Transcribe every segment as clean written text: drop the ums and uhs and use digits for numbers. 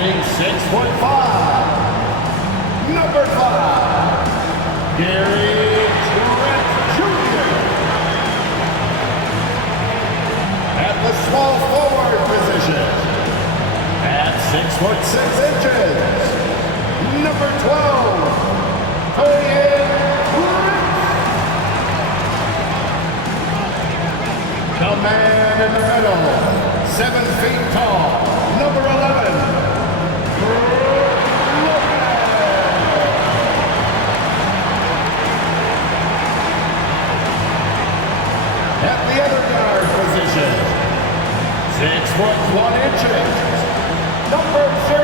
Standing 6'5", number 5, Gary Trent Jr. At the small forward position, at 6'6", number 12, the man in the middle, 7 feet tall, number 11, at the other guard position, 6'1", number 0,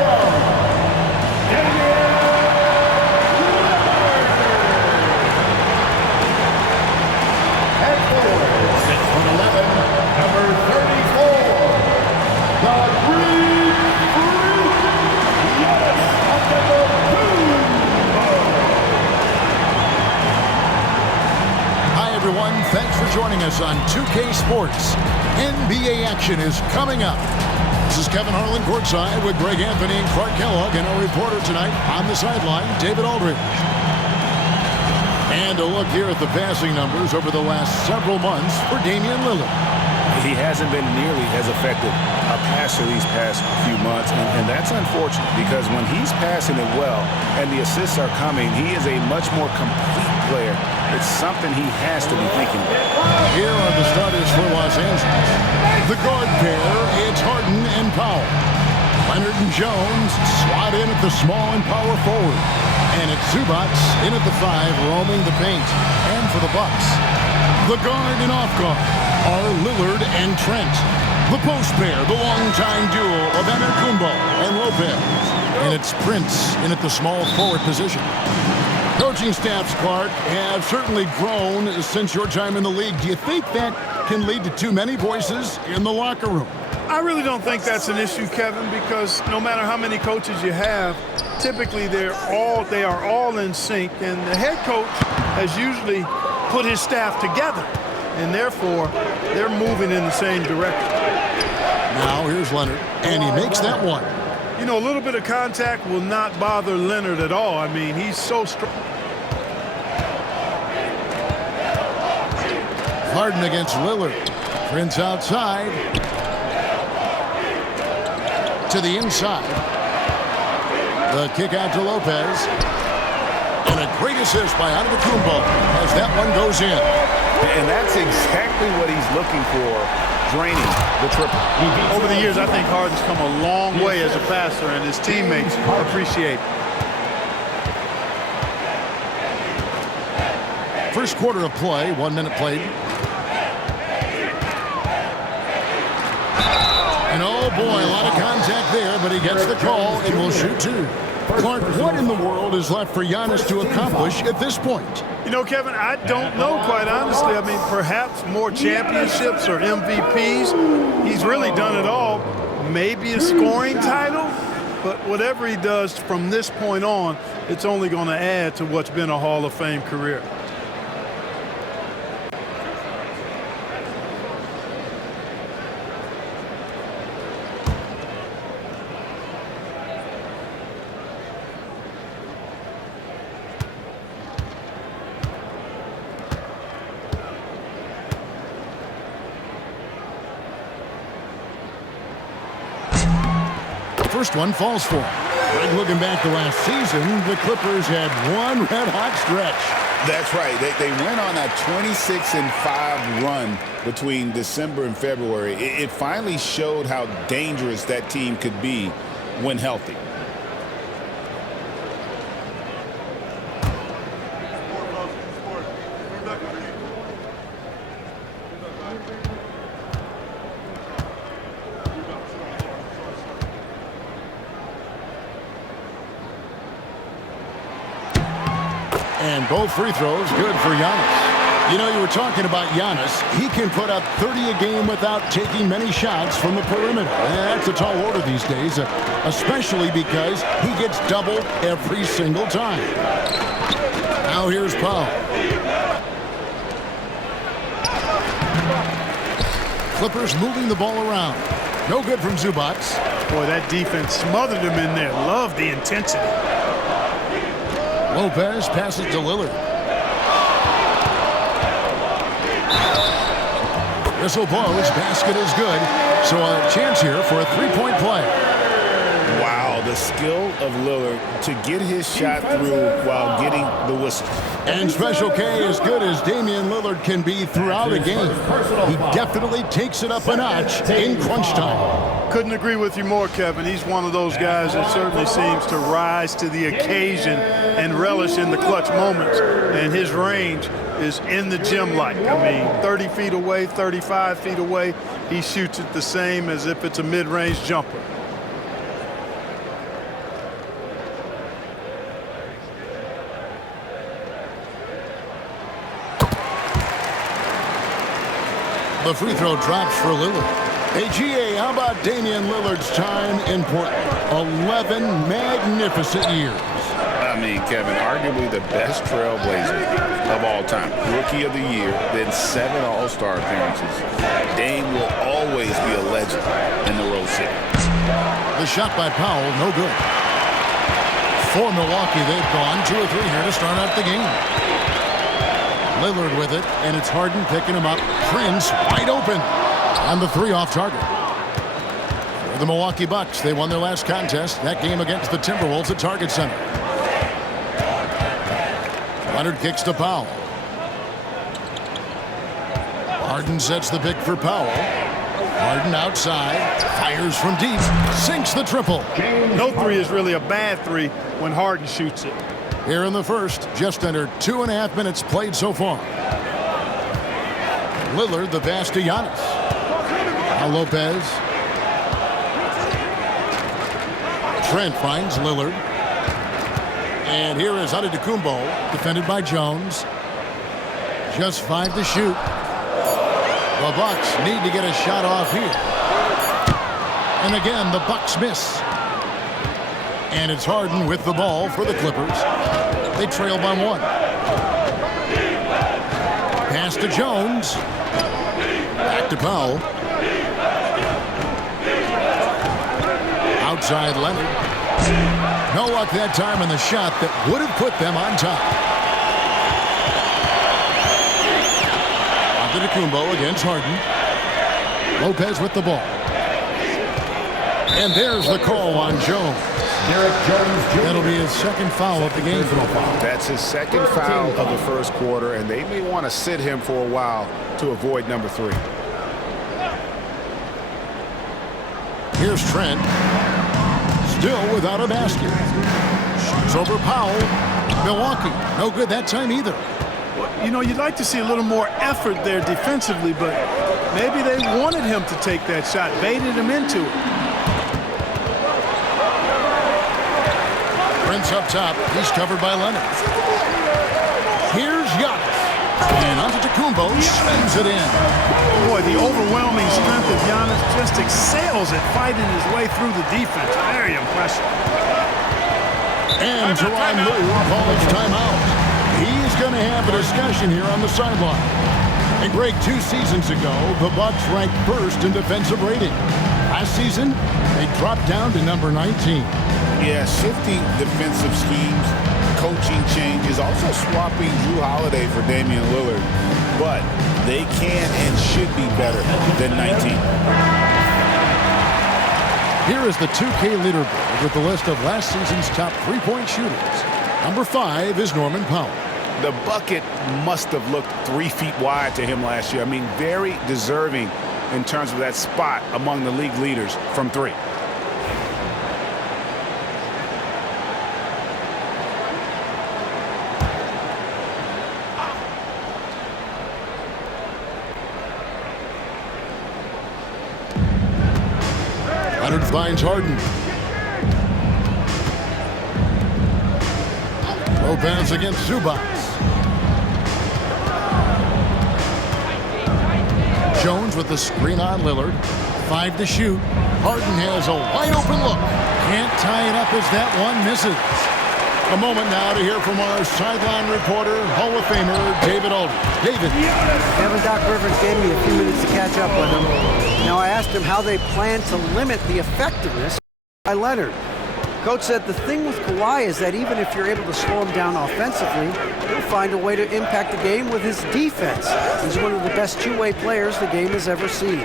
at forward, 6'11", number 34, the Green Freak, Giannis Antetokounmpo. Hi everyone, thanks for joining us on 2K Sports. NBA action is coming up. This is Kevin Harlan courtside with Greg Anthony and Clark Kellogg, and our reporter tonight on the sideline, David Aldridge. And a look here at the passing numbers over the last several months for Damian Lillard. He hasn't been nearly as effective a passer these past few months, and that's unfortunate because when he's passing it well and the assists are coming, he is a much more complete player. It's something he has to be thinking about. Here are the starters for Los Angeles. The guard pair, it's Harden and Powell. Leonard and Jones slot in at the small and power forward. And it's Zubac in at the 5, roaming the paint. And for the Bucks, the guard and off guard are Lillard and Trent. The post pair, the longtime duo of Antetokounmpo and Lopez. And it's Prince in at the small forward position. Coaching staffs, Clark, have certainly grown since your time in the league. Do you think that can lead to too many voices in the locker room? I really don't think that's an issue, Kevin, because no matter how many coaches you have, typically they are all in sync, and the head coach has usually put his staff together, and therefore they're moving in the same direction. Now here's Leonard, and he makes that one. You know, a little bit of contact will not bother Leonard at all. I mean, he's so strong. Harden against Lillard. Prince outside. To the inside. The kick out to Lopez. And a great assist by Antetokounmpo as that one goes in. And that's exactly what he's looking for. Draining the triple. Over the years, I think Harden's come a long way as a passer, and his teammates appreciate it. First quarter of play, 1 minute played. And oh boy, a lot of contact there, but he gets the call and will shoot 2. Clark, what in the world is left for Giannis to accomplish at this point? You know, Kevin, I don't know, quite honestly. I mean, perhaps more championships or MVPs. He's really done it all. Maybe a scoring title, but whatever he does from this point on, it's only going to add to what's been a Hall of Fame career. First one falls for him. Greg, looking back to last season, the Clippers had one red-hot stretch. That's right. They went on a 26-5 run between December and February. It finally showed how dangerous that team could be when healthy. And both free throws good for Giannis. You know, you were talking about Giannis. He can put up 30 a game without taking many shots from the perimeter. That's a tall order these days, especially because he gets doubled every single time. Now here's Powell. Clippers moving the ball around. No good from Zubac. Boy, that defense smothered him in there. Love the intensity. Lopez passes to Lillard. Whistle blows. Basket is good. So a chance here for a three-point play. Wow, the skill of Lillard to get his shot through while getting the whistle. And Special K, as good as Damian Lillard can be throughout a game, he definitely takes it up a notch in crunch time. Couldn't agree with you more, Kevin. He's one of those guys that certainly seems to rise to the occasion and relish in the clutch moments. And his range is in the gym like. I mean, 30 feet away, 35 feet away, he shoots it the same as if it's a mid-range jumper. The free throw drops for Lillard. Hey, GA, how about Damian Lillard's time in Portland? 11 magnificent years. I mean, Kevin, arguably the best trailblazer of all time. Rookie of the year, then 7 All-Star appearances. Dame will always be a legend in the Rose City. The shot by Powell, no good. For Milwaukee, they've gone 2 or 3 here to start out the game. Lillard with it, and it's Harden picking him up. Prince wide open on the 3 off target. For the Milwaukee Bucks, they won their last contest, that game against the Timberwolves at Target Center. Leonard kicks to Powell. Harden sets the pick for Powell. Harden outside, fires from deep, sinks the triple. No three is really a bad three when Harden shoots it. Here in the first, just under 2.5 minutes played so far. Lillard, the pass to Giannis. Now Lopez. Trent finds Lillard. And here is Antetokounmpo, defended by Jones. Just 5 to shoot. The Bucks need to get a shot off here. And again, the Bucks miss. And it's Harden with the ball for the Clippers. They trail by 1. Pass to Jones. Back to Powell. Outside Leonard. No luck that time in the shot that would have put them on top. Antetokounmpo against Harden. Lopez with the ball. And there's the call on Jones. That'll be his second foul of the game. That's his second foul of the first quarter, and they may want to sit him for a while to avoid number 3. Here's Trent. Still without a basket. Shoots over Powell. Milwaukee, no good that time either. You know, you'd like to see a little more effort there defensively, but maybe they wanted him to take that shot, baited him into it. Prince up top. He's covered by Leonard. Here's Giannis. And Antetokounmpo spins it in. Boy, the overwhelming strength of Giannis just excels at fighting his way through the defense. Very impressive. And Tyronn Lue calls timeout. He's going to have a discussion here on the sideline. And Greg, 2 seasons ago, the Bucks ranked first in defensive rating. Last season, they dropped down to number 19. Yeah, shifting defensive schemes, coaching changes, also swapping Drew Holiday for Damian Lillard. But they can and should be better than 19. Here is the 2K leaderboard with the list of last season's top 3-point shooters. Number 5 is Norman Powell. The bucket must have looked 3 feet wide to him last year. I mean, very deserving in terms of that spot among the league leaders from 3. Leonard finds Harden. Lopez against Zubac. Jones with the screen on Lillard. 5 to shoot. Harden has a wide open look. Can't tie it up as that one misses. A moment now to hear from our sideline reporter, Hall of Famer David Aldridge. David. Kevin, Doc Rivers gave me a few minutes to catch up with him. Now, I asked him how they plan to limit the effectiveness by Leonard. Coach said the thing with Kawhi is that even if you're able to slow him down offensively, he'll find a way to impact the game with his defense. He's one of the best two-way players the game has ever seen.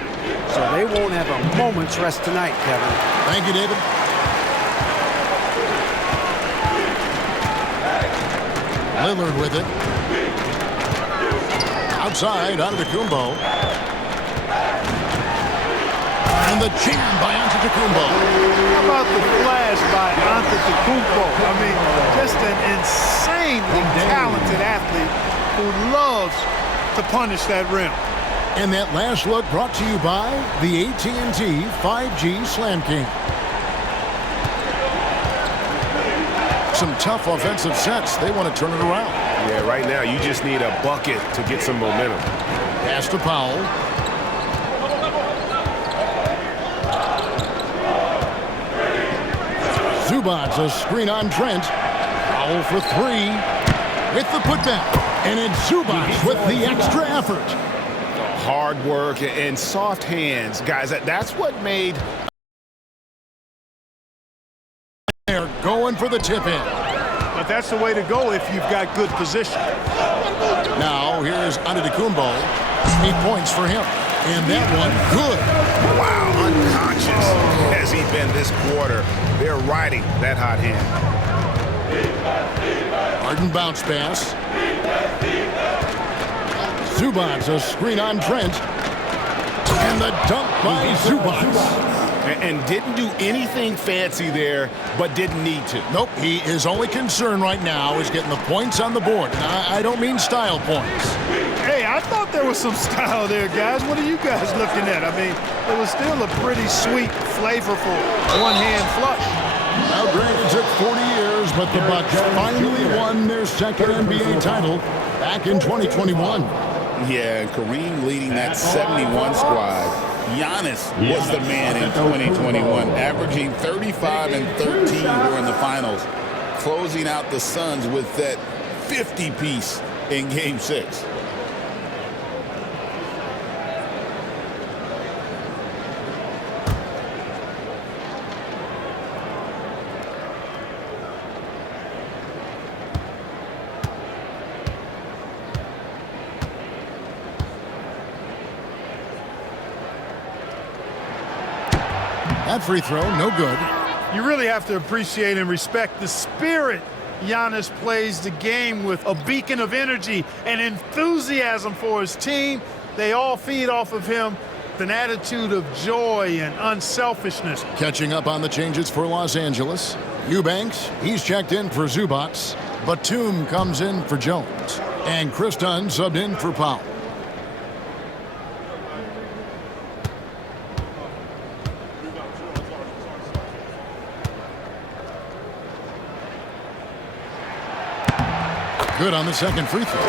So they won't have a moment's rest tonight, Kevin. Thank you, David. Lillard with it. Outside, Antetokounmpo. And the jam by Antetokounmpo. How about the flash by Antetokounmpo? I mean, just an insanely talented athlete who loves to punish that rim. And that last look brought to you by the AT&T 5G Slam King. Some tough offensive sets. They want to turn it around. Yeah, right now you just need a bucket to get some momentum. Pass to Powell. Zubac, a screen on Trent. Powell for three. With the putback. And it's Zubac with the extra effort. Hard work and soft hands. Guys, that's what made... They're going for the tip-in. But that's the way to go if you've got good position. Now, here's Antetokounmpo. 8 points for him. And that one, good. Wow, unconscious has he been this quarter. They're riding that hot hand. Harden bounce pass. Zubac, a screen on Trent. And the dunk by Zubac. And didn't do anything fancy there, but didn't need to. Nope, his only concern right now is getting the points on the board. And I don't mean style points. Hey, I thought there was some style there, guys. What are you guys looking at? I mean, it was still a pretty sweet, flavorful one-hand flush. Now, granted, it took 40 years, but the Bucks finally won their second NBA title back in 2021. Yeah, and Kareem leading that 71 squad. Giannis was the man in 2021, averaging 35 and 13 during the finals, closing out the Suns with that 50-piece in Game 6. That free throw, no good. You really have to appreciate and respect the spirit Giannis plays the game with, a beacon of energy and enthusiasm for his team. They all feed off of him with an attitude of joy and unselfishness. Catching up on the changes for Los Angeles. Eubanks, he's checked in for Zubac. Batum comes in for Jones. And Chris Dunn subbed in for Powell. Good on the second free throw.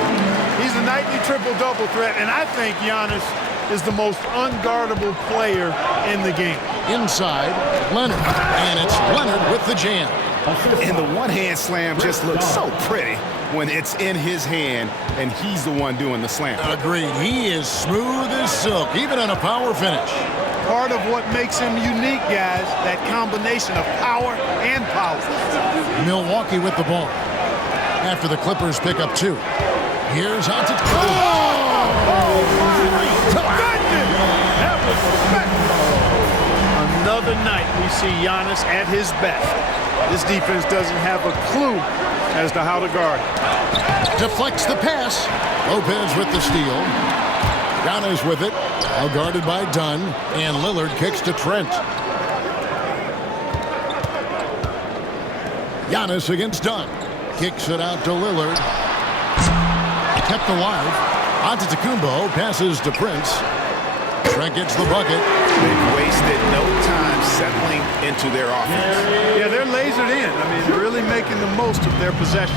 He's a nightly triple-double threat, and I think Giannis is the most unguardable player in the game. Inside, Leonard. And it's Leonard with the jam. And the one-hand slam just looks so pretty when it's in his hand and he's the one doing the slam. Agreed. He is smooth as silk, even on a power finish. Part of what makes him unique, guys, that combination of power and power. Milwaukee with the ball. After the Clippers pick up 2. Here's Antetokounmpo. Oh, my goodness! That was spectacular. Another night we see Giannis at his best. This defense doesn't have a clue as to how to guard. Deflects the pass. Lopez with the steal. Giannis with it. Now guarded by Dunn. And Lillard kicks to Trent. Giannis against Dunn. Kicks it out to Lillard. Kept alive. Antetokounmpo passes to Prince. Trent gets the bucket. They've wasted no time settling into their offense. Yeah, they're lasered in. I mean, they're really making the most of their possession.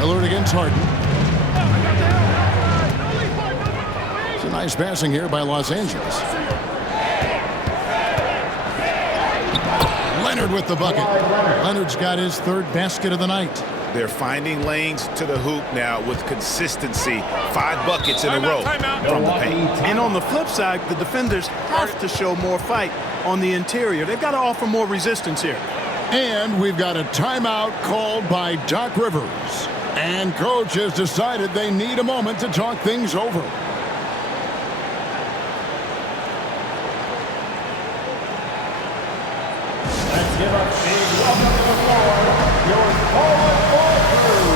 Lillard against Harden. It's a nice passing here by Los Angeles. Leonard with the bucket. Leonard's got his third basket of the night. They're finding lanes to the hoop now with consistency. 5 buckets in a row from the paint. And on the flip side, the defenders have to show more fight on the interior. They've got to offer more resistance here. And we've got a timeout called by Doc Rivers. And coach has decided they need a moment to talk things over. Let's give up a welcome to the floor, your forward crew.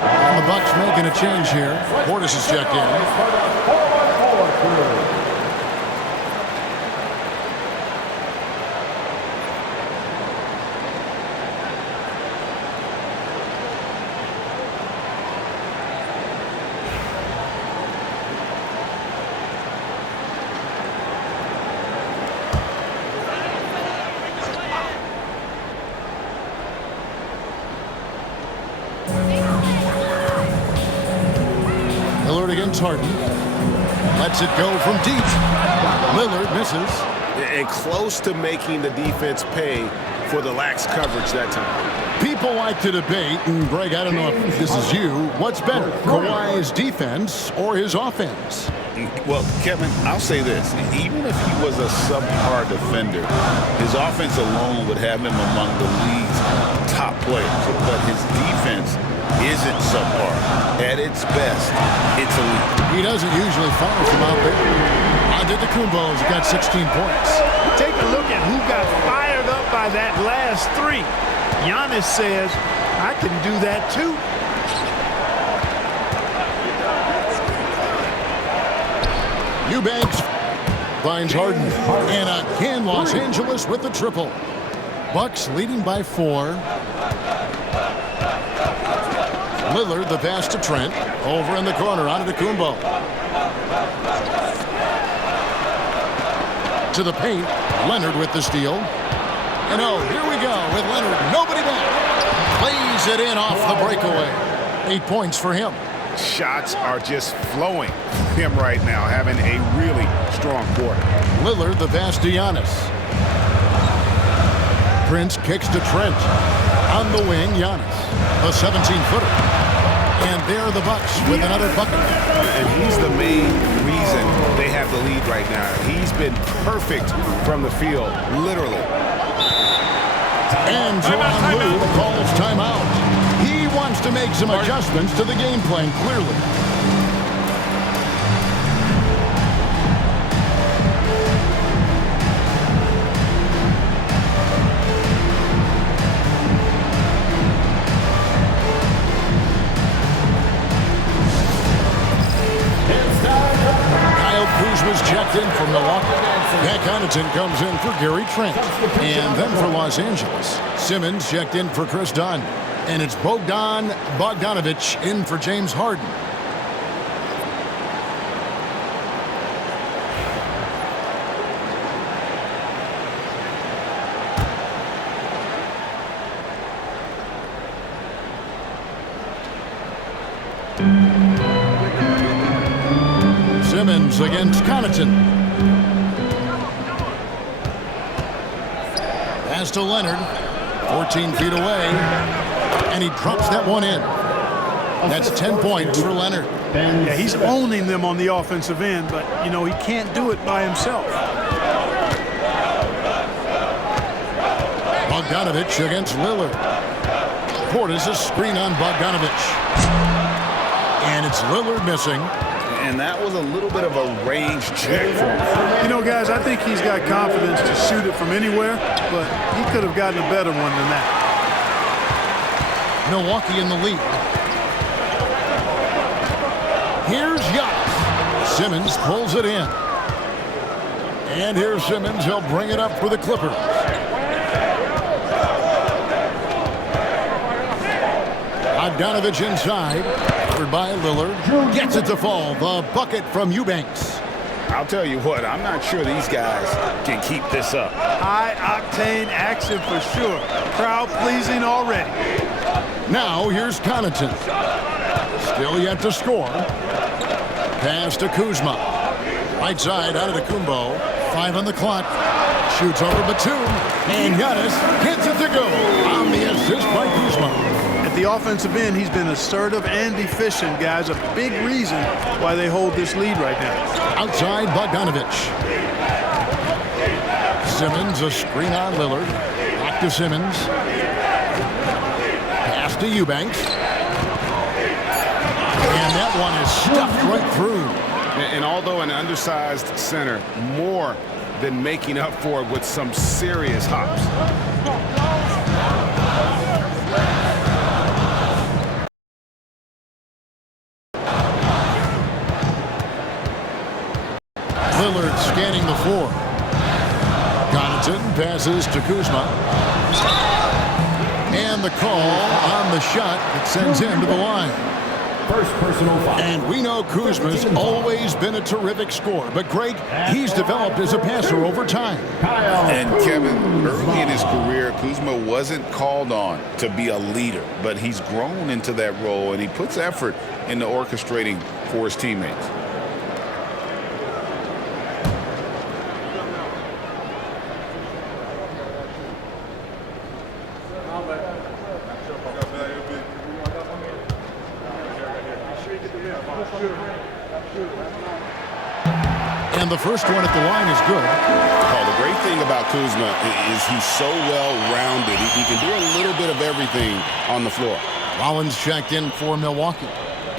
The Bucks making a change here. Hornets is checked in. Lillard against Harden. Lets it go from deep. Lillard misses. And close to making the defense pay for the lax coverage that time. People like to debate, and Greg, I don't know if this is you, what's better, Kawhi's defense or his offense? Well, Kevin, I'll say this. Even if he was a subpar defender, his offense alone would have him among the league's top players. But his defense isn't subpar. At its best, it's elite. He doesn't usually fire from out there. Antetokounmpo's got 16 points. Take a look at who got fired up by that last 3. Giannis says, I can do that too. Eubanks finds Harden. And again, Los Angeles with the triple. Bucks leading by 4. Lillard, the pass to Trent. Over in the corner, Antetokounmpo. To the paint, Leonard with the steal. And oh, here we go with Leonard. Nobody back. Plays it in off the breakaway. 8 points for him. Shots are just flowing for him right now, having a really strong quarter. Lillard, the pass to Giannis. Prince kicks to Trent. On the wing, Giannis. A 17-footer. And there are the Bucks with another bucket. And he's the main reason they have the lead right now. He's been perfect from the field, literally. And John Lou calls timeout. He wants to make some adjustments to the game plan, clearly. Was checked in for Milwaukee. Pat Connaughton comes in for Gary Trent. And then for Los Angeles, Simmons checked in for Chris Dunn. And it's Bogdan Bogdanovic in for James Harden. Simmons against Connaughton. Pass to Leonard. 14 feet away. And he drops that one in. That's 10 points for Leonard. Yeah, he's owning them on the offensive end, but, you know, he can't do it by himself. Bogdanovich against Lillard. Portis a screen on Bogdanovich. And it's Lillard missing. And that was a little bit of a range check for him. You know, guys, I think he's got confidence to shoot it from anywhere, but he could have gotten a better one than that. Milwaukee in the lead. Here's Giannis. Simmons pulls it in. And here's Simmons. He'll bring it up for the Clippers. Bogdanovich inside. Covered by Lillard. Gets it to fall. The bucket from Eubanks. I'll tell you what, I'm not sure these guys can keep this up. High-octane action for sure. Crowd-pleasing already. Now here's Connaughton. Still yet to score. Pass to Kuzma. Right side out of the Kumbo. 5 on the clock. Shoots over Batum. And Giannis gets it to go on the assist by Kuzma. At the offensive end, he's been assertive and efficient, guys. A big reason why they hold this lead right now. Outside Bogdanovich. Simmons a screen on Lillard. Back to Simmons. Pass to Eubanks. And that one is stuffed right through. And although an undersized center, more than making up for it with some serious hops. Lillard scanning the floor. Connaughton passes to Kuzma. And the call on the shot that sends him to the line. First personal foul. And we know Kuzma's always been a terrific scorer, but Greg, he's developed as a passer over time. And Kevin, early in his career, Kuzma wasn't called on to be a leader, but he's grown into that role, and he puts effort into orchestrating for his teammates. And the first one at the line is good. Oh, the great thing about Kuzma is he's so well-rounded. He can do a little bit of everything on the floor. Rollins checked in for Milwaukee.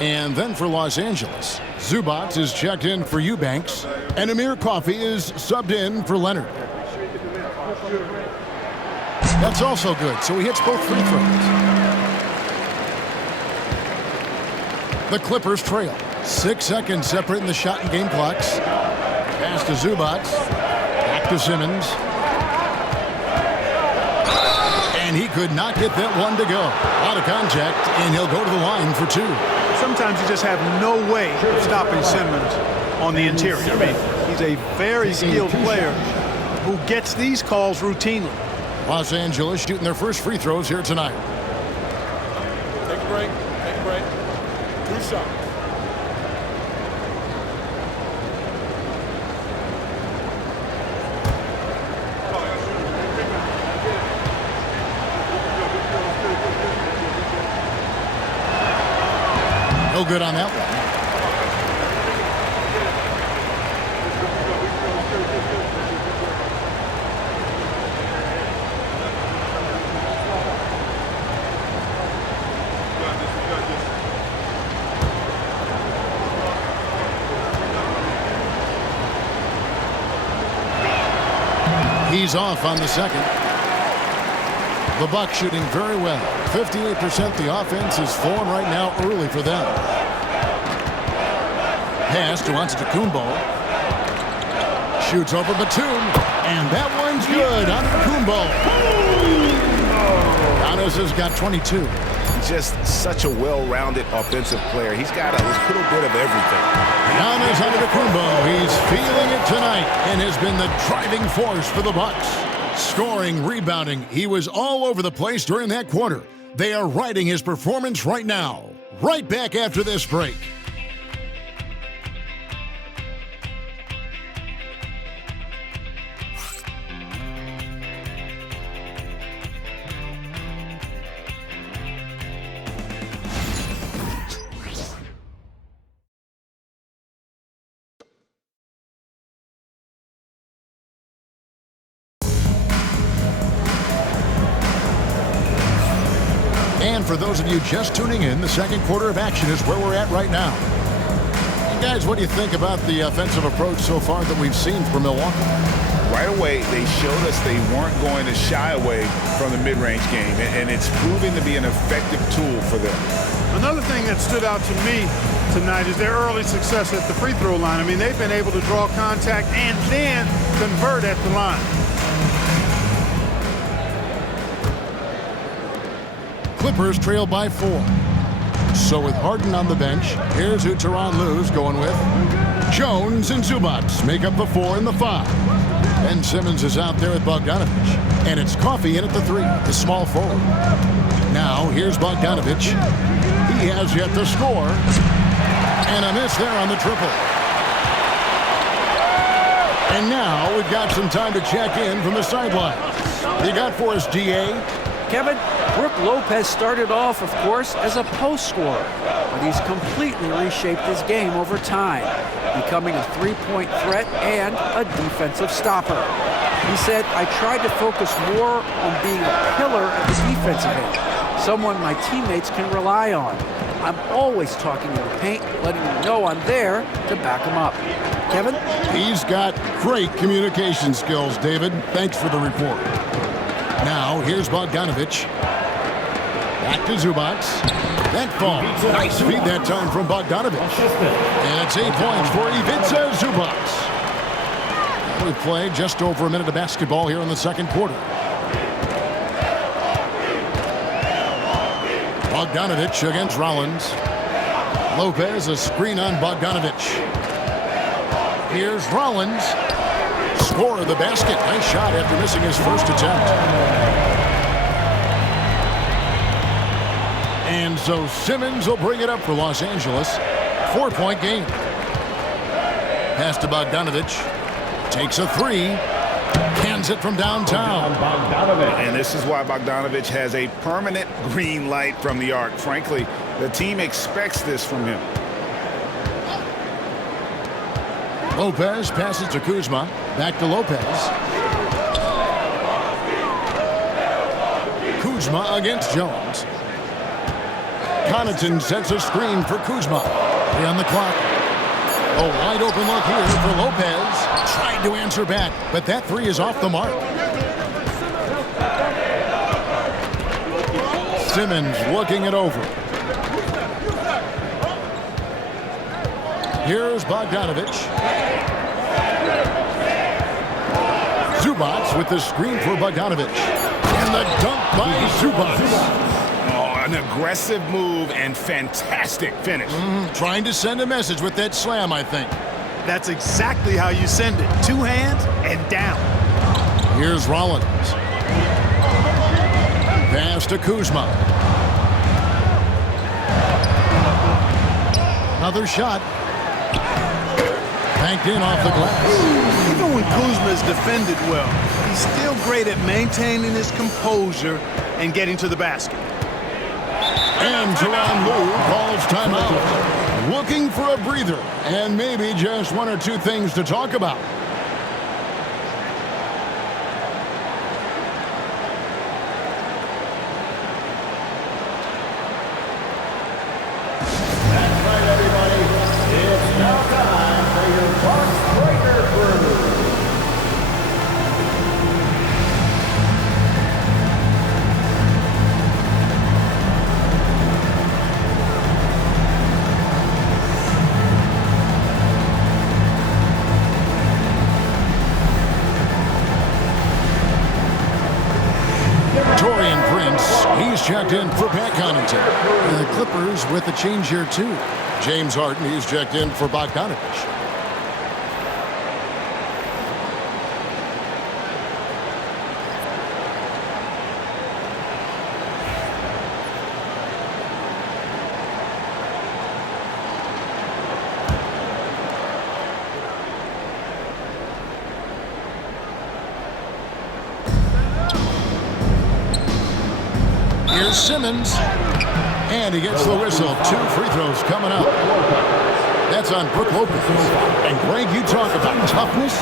And then for Los Angeles, Zubac is checked in for Eubanks. And Amir Coffey is subbed in for Leonard. That's also good, so he hits both free throws. The Clippers trail. 6 seconds separating the shot and game clocks. Pass to Zubac. Back to Simmons. And he could not get that one to go. Out of contact, and he'll go to the line for 2. Sometimes you just have no way of stopping Simmons on the interior. I mean, he's a very skilled player who gets these calls routinely. Los Angeles shooting their first free throws here tonight. Take a break. Take a break. 2 shots. No good on that one. He's off on the second. The Bucks shooting very well. 58% the offense is form right now early for them. Pass to Antetokounmpo. Shoots over Batum. And that one's good. Antetokounmpo. Giannis has got 22. Just such a well-rounded offensive player. He's got a little bit of everything. Giannis Antetokounmpo. He's feeling it tonight and has been the driving force for the Bucks. Scoring, rebounding. He was all over the place during that quarter. They are riding his performance right now. Right back after this break. for those of you just tuning in, the second quarter of action is where we're at right now. And guys, what do you think about the offensive approach so far that we've seen from Milwaukee? Right away, they showed us they weren't going to shy away from the mid-range game, and it's proving to be an effective tool for them. Another thing that stood out to me tonight is their early success at the free throw line. I mean, they've been able to draw contact and then convert at the line. Clippers trail by 4. So with Harden on the bench, here's who Tyronn Lue's going with. Jones and Zubats make up the 4 and the 5. Ben Simmons is out there with Bogdanovich. And it's Coffey in at the 3, the small forward. Now here's Bogdanovich. He has yet to score. And a miss there on the triple. And now we've got some time to check in from the sideline. You got for us, DA? Kevin, Brook Lopez started off, of course, as a post scorer, but he's completely reshaped his game over time, becoming a three-point threat and a defensive stopper. He said, I tried to focus more on being a pillar at the defensive end, someone my teammates can rely on. I'm always talking in the paint, letting them know I'm there to back them up. Kevin? He's got great communication skills, David. Thanks for the report. Now, here's Bogdanovich. Back to Zubats. That fall. Nice feed that time from Bogdanovich. And it's 8 points for Ivica Zubats. We play just over a minute of basketball here in the second quarter. Bogdanovich against Rollins. Lopez, a screen on Bogdanovich. Here's Rollins. Score of the basket. Nice shot after missing his first attempt. And so Simmons will bring it up for Los Angeles. 4-point game. Pass to Bogdanovich. Takes a 3. Cans it from downtown. And this is why Bogdanovich has a permanent green light from the arc. Frankly, the team expects this from him. Lopez passes to Kuzma. Back to Lopez. Kuzma against Jones. Connaughton sets a screen for Kuzma. 3 on the clock. A wide open look here for Lopez. Trying to answer back, but that 3 is off the mark. Simmons looking it over. Here's Bogdanovich. Zubats with the screen for Bogdanovich. And the dunk by Zubats. Oh, an aggressive move and fantastic finish. Trying to send a message with that slam, I think. That's exactly how you send it. 2 hands and down. Here's Rollins. Pass to Kuzma. Another shot. Banked in off the glass. Even when Kuzma is defended well, he's still great at maintaining his composure and getting to the basket. And Tyronn Lue calls timeout. Looking for a breather and maybe just 1 or 2 things to talk about. That's right, everybody. It's now time for your Bucks Breaker Crew. Torian Prince, he's checked in for Pat Connaughton. The Clippers with a change here too. James Harden, he's checked in for Bogdanovich. Here's Simmons. And he gets the whistle. 2 free throws coming up. That's on Brook Lopez. And Greg, you talk about toughness,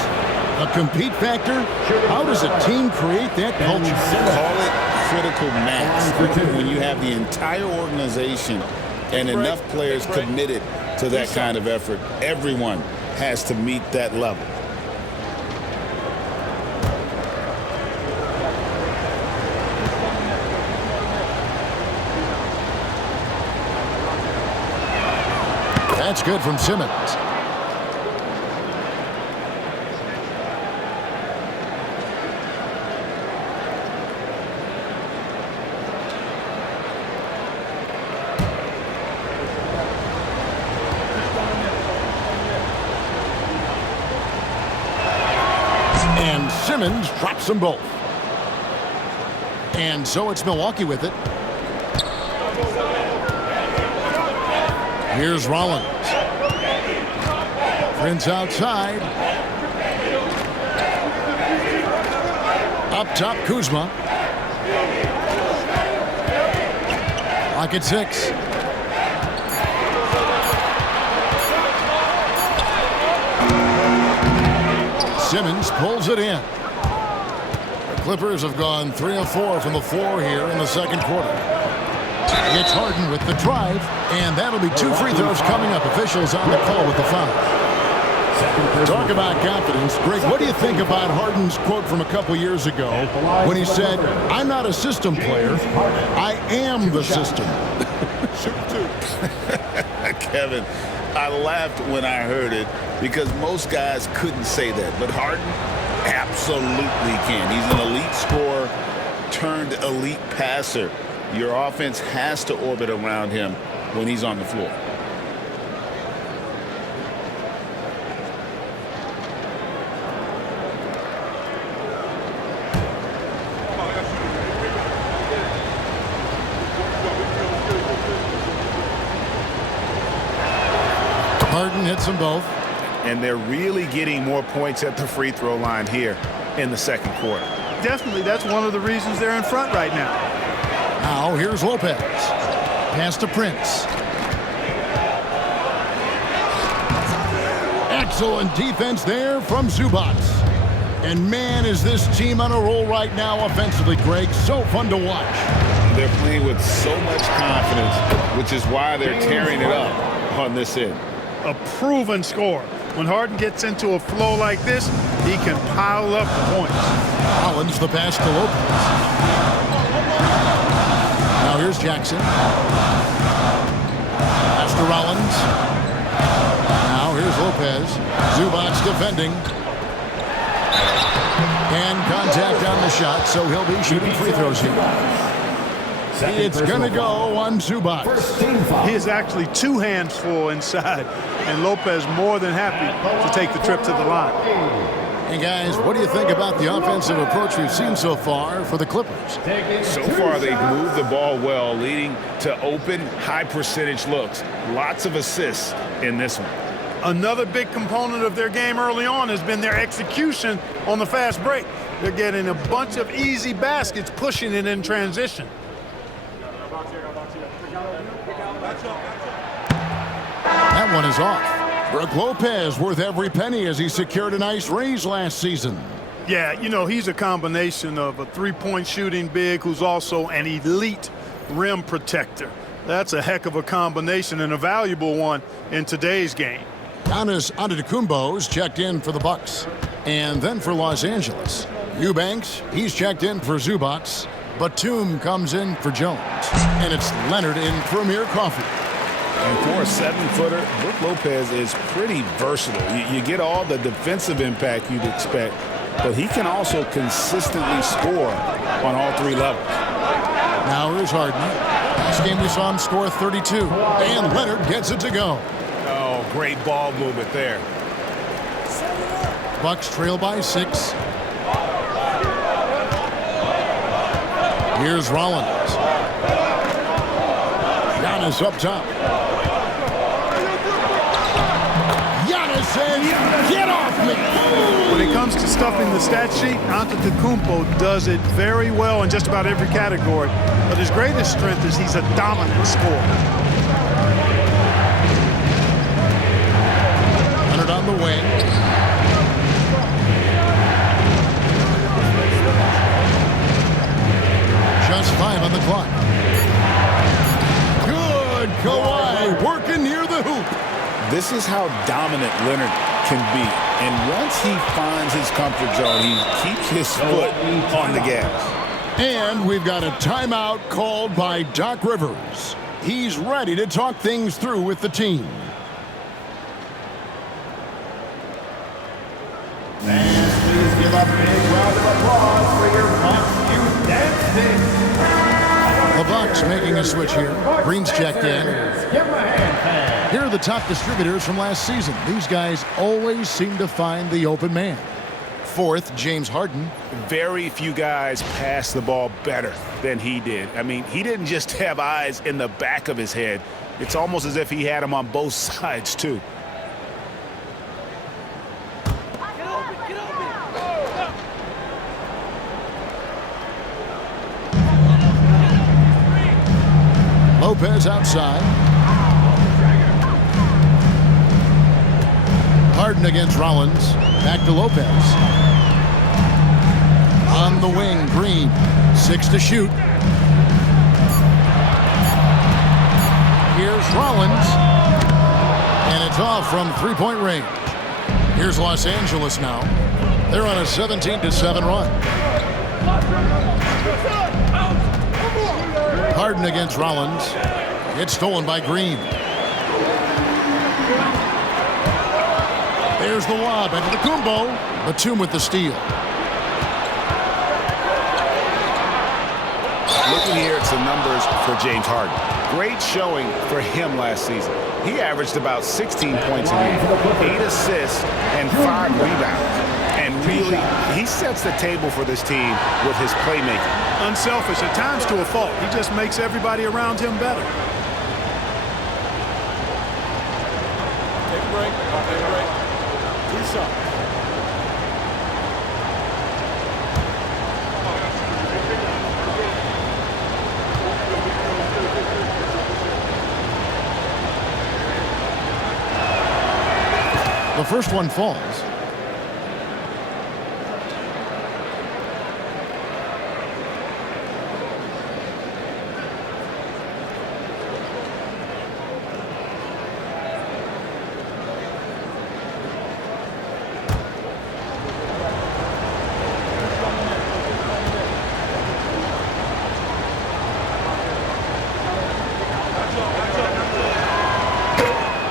a compete factor. How does a team create that culture? Call it critical mass when you have the entire organization and enough players committed to that kind of effort. Everyone has to meet that level. That's good from Simmons. And Simmons drops them both. And so it's Milwaukee with it. Here's Rollins. Prince outside. Up top, Kuzma. Lock at 6. Simmons pulls it in. The Clippers have gone 3 of 4 from the floor here in the second quarter. It's Harden with the drive, and that'll be 2 free throws coming up. Officials on the call with the foul. Talk about confidence. Greg, what do you think about Harden's quote from a couple years ago when he said, "I'm not a system player, I am the system"? Kevin, I laughed when I heard it because most guys couldn't say that, but Harden absolutely can. He's an elite scorer turned elite passer. Your offense has to orbit around him when he's on the floor. Harden hits them both. And they're really getting more points at the free throw line here in the second quarter. Definitely, that's one of the reasons they're in front right now. Now here's Lopez. Pass to Prince. Excellent defense there from Zubac. And man, is this team on a roll right now offensively, Greg. So fun to watch. They're playing with so much confidence, which is why they're tearing it up on this end. A proven scorer. When Harden gets into a flow like this, he can pile up points. Collins the pass to Lopez. Now here's Jackson. Pass to Rollins. Now here's Lopez. Zubac defending. And contact on the shot, so he'll be shooting free throws here. It's going to go on Zubac. He is actually 2 hands full inside, and Lopez more than happy to take the trip to the line. Hey, guys, what do you think about the offensive approach we've seen so far for the Clippers? So far, they've moved the ball well, leading to open, high-percentage looks. Lots of assists in this one. Another big component of their game early on has been their execution on the fast break. They're getting a bunch of easy baskets, pushing it in transition. That one is off. Brook Lopez worth every penny as he secured a nice raise last season. Yeah, you know, he's a combination of a three-point shooting big who's also an elite rim protector. That's a heck of a combination and a valuable one in today's game. Giannis Antetokounmpo's checked in for the Bucks. And then for Los Angeles, Eubanks, he's checked in for Zubac. Batum comes in for Jones. And it's Leonard in for Amir Coffey. And for a 7-footer, Brook Lopez is pretty versatile. You get all the defensive impact you'd expect, but he can also consistently score on all 3 levels. Now here's Harden. Last game we saw him score 32. And Leonard gets it to go. Oh, great ball movement there. Bucks trail by 6. Here's Rollins. Giannis up top. Giannis says, "Get off me!" When it comes to stuffing the stat sheet, Antetokounmpo does it very well in just about every category. But his greatest strength is he's a dominant scorer. Leonard on the wing. Just This is how dominant Leonard can be. And once he finds his comfort zone, he keeps his foot on the gas. And we've got a timeout called by Doc Rivers. He's ready to talk things through with the team. Fans, please give a big round of applause for your Bucks youth dance team. The Bucks making a switch here. Green's checked in. Give them a hand, fans. Here are the top distributors from last season. These guys always seem to find the open man. Fourth, James Harden. Very few guys pass the ball better than he did. I mean, he didn't just have eyes in the back of his head. It's almost as if he had them on both sides, too. Lopez outside. Harden against Rollins. Back to Lopez. On the wing, Green. 6 to shoot. Here's Rollins. And it's off from three-point range. Here's Los Angeles now. They're on a 17-7 run. Harden against Rollins. It's stolen by Green. There's the lob into the Kumbo. Batum with the steal. Looking here at some numbers for James Harden. Great showing for him last season. He averaged about 16 points a game, 8 assists, and 5 rebounds. And really, he sets the table for this team with his playmaking. Unselfish, at times to a fault. He just makes everybody around him better. Take a break. Take a break. 2 shots. The first one falls.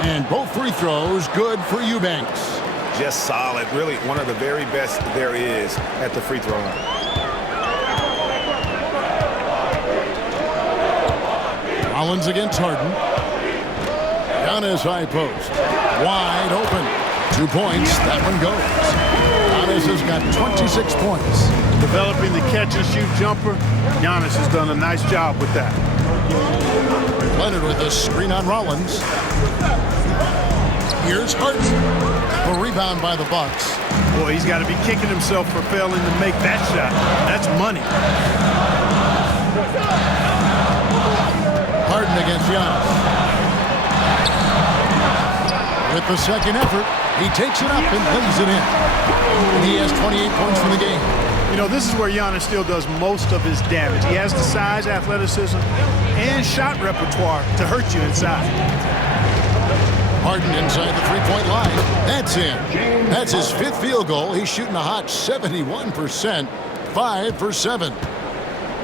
And both free throws good for Eubanks. Just solid. Really one of the very best there is at the free throw line. Rollins against Harden. Giannis high post. Wide open. 2 points. That one goes. Giannis has got 26 points. Developing the catch-and-shoot jumper, Giannis has done a nice job with that. Leonard with a screen on Rollins. Here's Harden. A rebound by the Bucks. Boy, he's got to be kicking himself for failing to make that shot. That's money. Harden against Giannis. With the second effort, he takes it up and lays it in. And he has 28 points for the game. You know, this is where Giannis still does most of his damage. He has the size, athleticism, and shot repertoire to hurt you inside. Harden inside the three-point line. That's in. That's his 5th field goal. He's shooting a hot 71%. 5 for 7.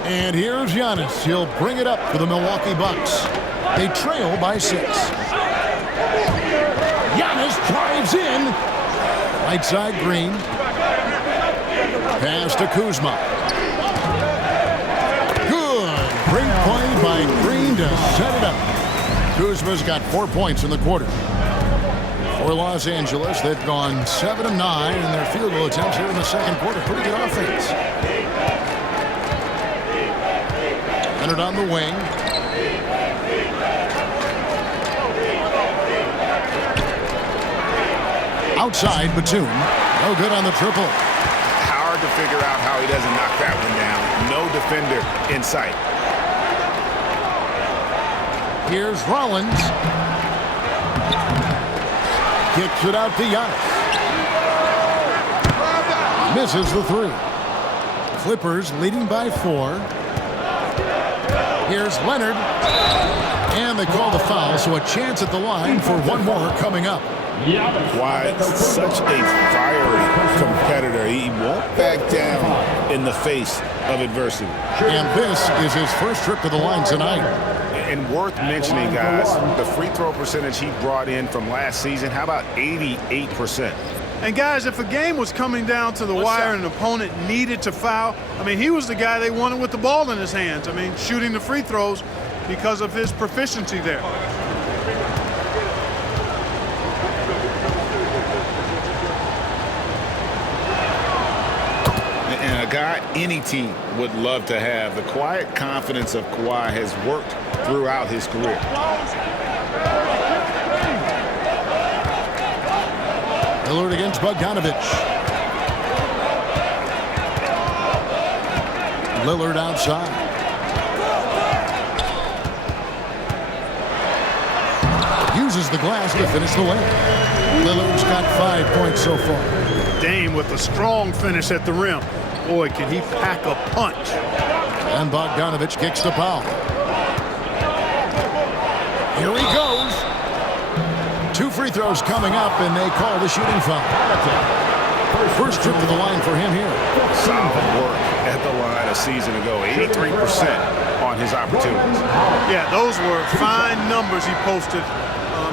And here's Giannis. He'll bring it up for the Milwaukee Bucks. They trail by 6. Giannis drives in. Right side, Green. Pass to Kuzma. Good. Great play by Green to set it up. Kuzma's got 4 points in the quarter. For Los Angeles, they've gone 7 of 9 in their field goal attempts here in the second quarter. Pretty good offense. Leonard on the wing. Outside, Batum. No good on the triple. Hard to figure out how he doesn't knock that one down. No defender in sight. Here's Rollins. Kicks it out to Giannis. Misses the 3. Clippers leading by 4. Here's Leonard. And they call the foul, so a chance at the line for one more coming up. Kawhi, such a fiery competitor. He won't back down in the face of adversity. And this is his first trip to the line tonight. And worth mentioning, guys, the free throw percentage he brought in from last season, how about 88%? And guys, if a game was coming down to the wire and an opponent needed to foul, I mean, he was the guy they wanted with the ball in his hands. I mean, shooting the free throws because of his proficiency there. And a guy any team would love to have. The quiet confidence of Kawhi has worked throughout his career. Lillard against Bogdanovich. Lillard outside. Uses the glass to finish the win. Lillard's got 5 points so far. Dame with a strong finish at the rim. Boy, can he pack a punch. And Bogdanovich kicks the foul. Here he goes. 2 free throws coming up, and they call the shooting foul. First trip to the line for him here. Solid work at the line a season ago. 83% on his opportunities. Yeah, those were fine numbers he posted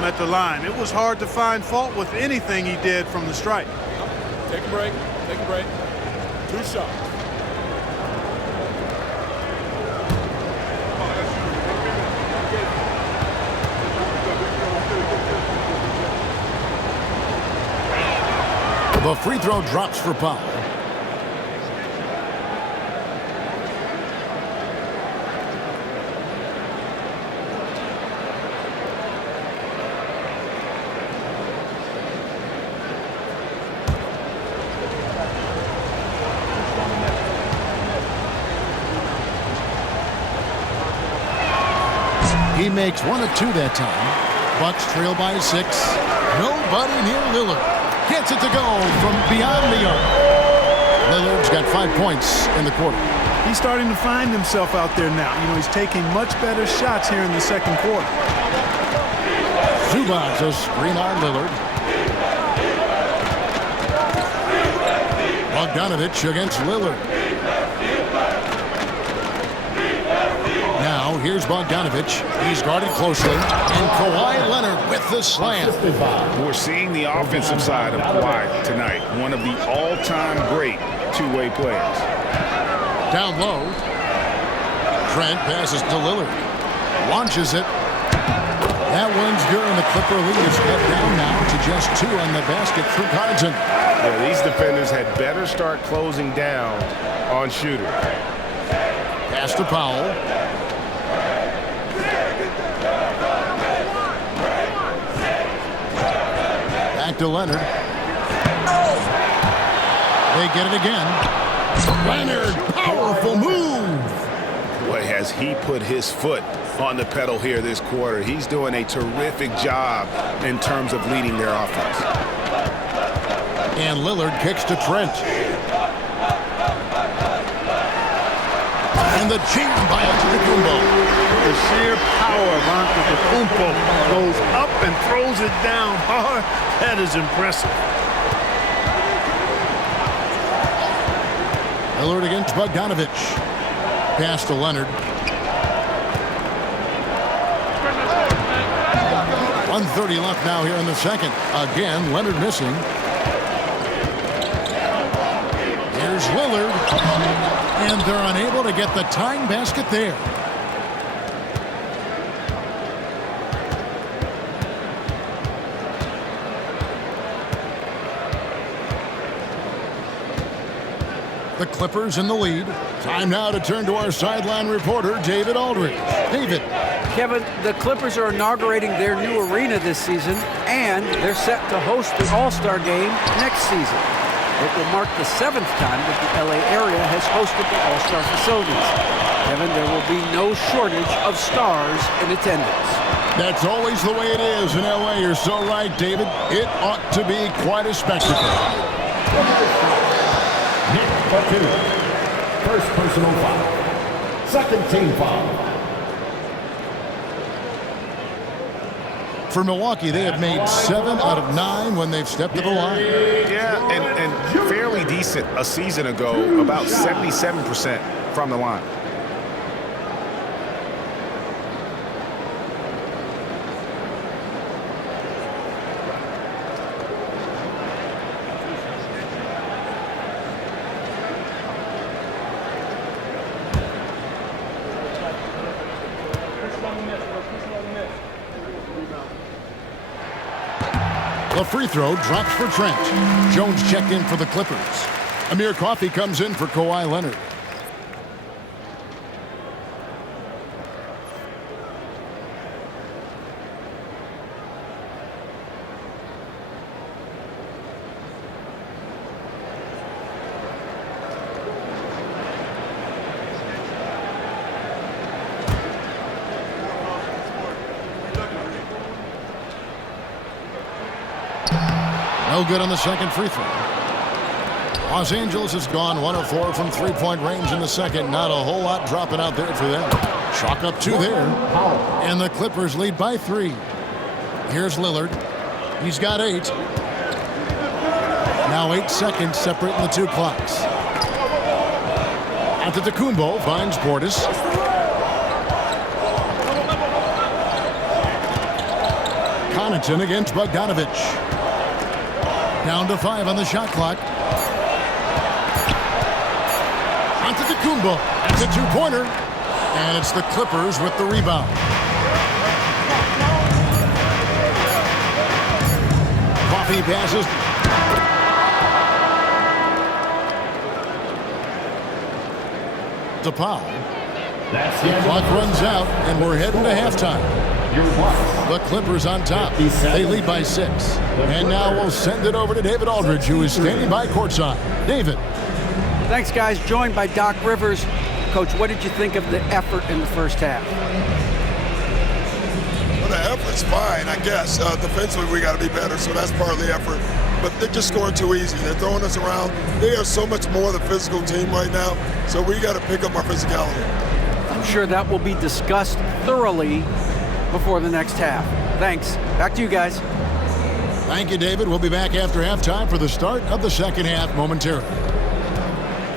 at the line. It was hard to find fault with anything he did from the stripe. Take a break. Take a break. 2 shots. The free throw drops for Powell. He makes 1 of 2 that time. Bucks trail by 6. Nobody near Lillard. Gets it to go from beyond the arc. Lillard's got 5 points in the quarter. He's starting to find himself out there now. You know, he's taking much better shots here in the second quarter. Zubac a screen on Lillard. Bogdanovich against Lillard. Now, here's Bogdanovich. He's guarded closely. And Kawhi Leonard with the slam. We're seeing the offensive side of Kawhi tonight. One of the all-time great two-way players. Down low. Trent passes to Lillard. Launches it. That one's good, and the Clipper lead is cut down now to just 2 on the basket for Connaughton. Yeah, these defenders had better start closing down on shooters. Pass to Powell. Back to Leonard. They get it again. Leonard, powerful move. Boy, has he put his foot on the pedal here this quarter. He's doing a terrific job in terms of leading their offense. And Lillard kicks to Trent. And the jam by Antetokounmpo. The sheer power of Antetokounmpo goes up and throws it down hard. That is impressive. Lillard against Bogdanovich. Pass to Leonard. 1:30 left now here in the second. Again, Leonard missing. Here's Lillard. And they're unable to get the tying basket there. The Clippers in the lead. Time now to turn to our sideline reporter, David Aldridge. David. Kevin, the Clippers are inaugurating their new arena this season, and they're set to host the All-Star game next season. It will mark the 7th time that the LA area has hosted the All-Star facilities. Kevin, there will be no shortage of stars in attendance. That's always the way it is in LA. You're so right, David. It ought to be quite a spectacle. First personal foul. Second team foul. For Milwaukee, they have made 7 out of 9 when they've stepped to the line. Yeah, and fairly decent a season ago, about 77% from the line. The free throw drops for Trent. Jones checked in for the Clippers. Amir Coffey comes in for Kawhi Leonard. No good on the second free throw. Los Angeles has gone 1 of 4 from three-point range in the second. Not a whole lot dropping out there for them. Chalk up 2 there. And the Clippers lead by 3. Here's Lillard. He's got 8. Now 8 seconds separating the 2 clocks. Antetokounmpo finds Portis. Connaughton against Bogdanovich. Down to 5 on the shot clock. Antetokounmpo. That's a 2-pointer. And it's the Clippers with the rebound. Coffey passes. DePaul. Clock runs out, and we're heading to halftime. The Clippers on top. They lead by 6. And now we'll send it over to David Aldridge, who is standing by courtside. David. Thanks, guys. Joined by Doc Rivers. Coach, what did you think of the effort in the first half? Well, the effort's fine, I guess. Defensively, we got to be better, so that's part of the effort. But they're just scoring too easy. They're throwing us around. They are so much more the physical team right now, so we got to pick up our physicality. I'm sure that will be discussed thoroughly before the next half. Thanks. Back to you guys. Thank you, David. We'll be back after halftime for the start of the second half momentarily.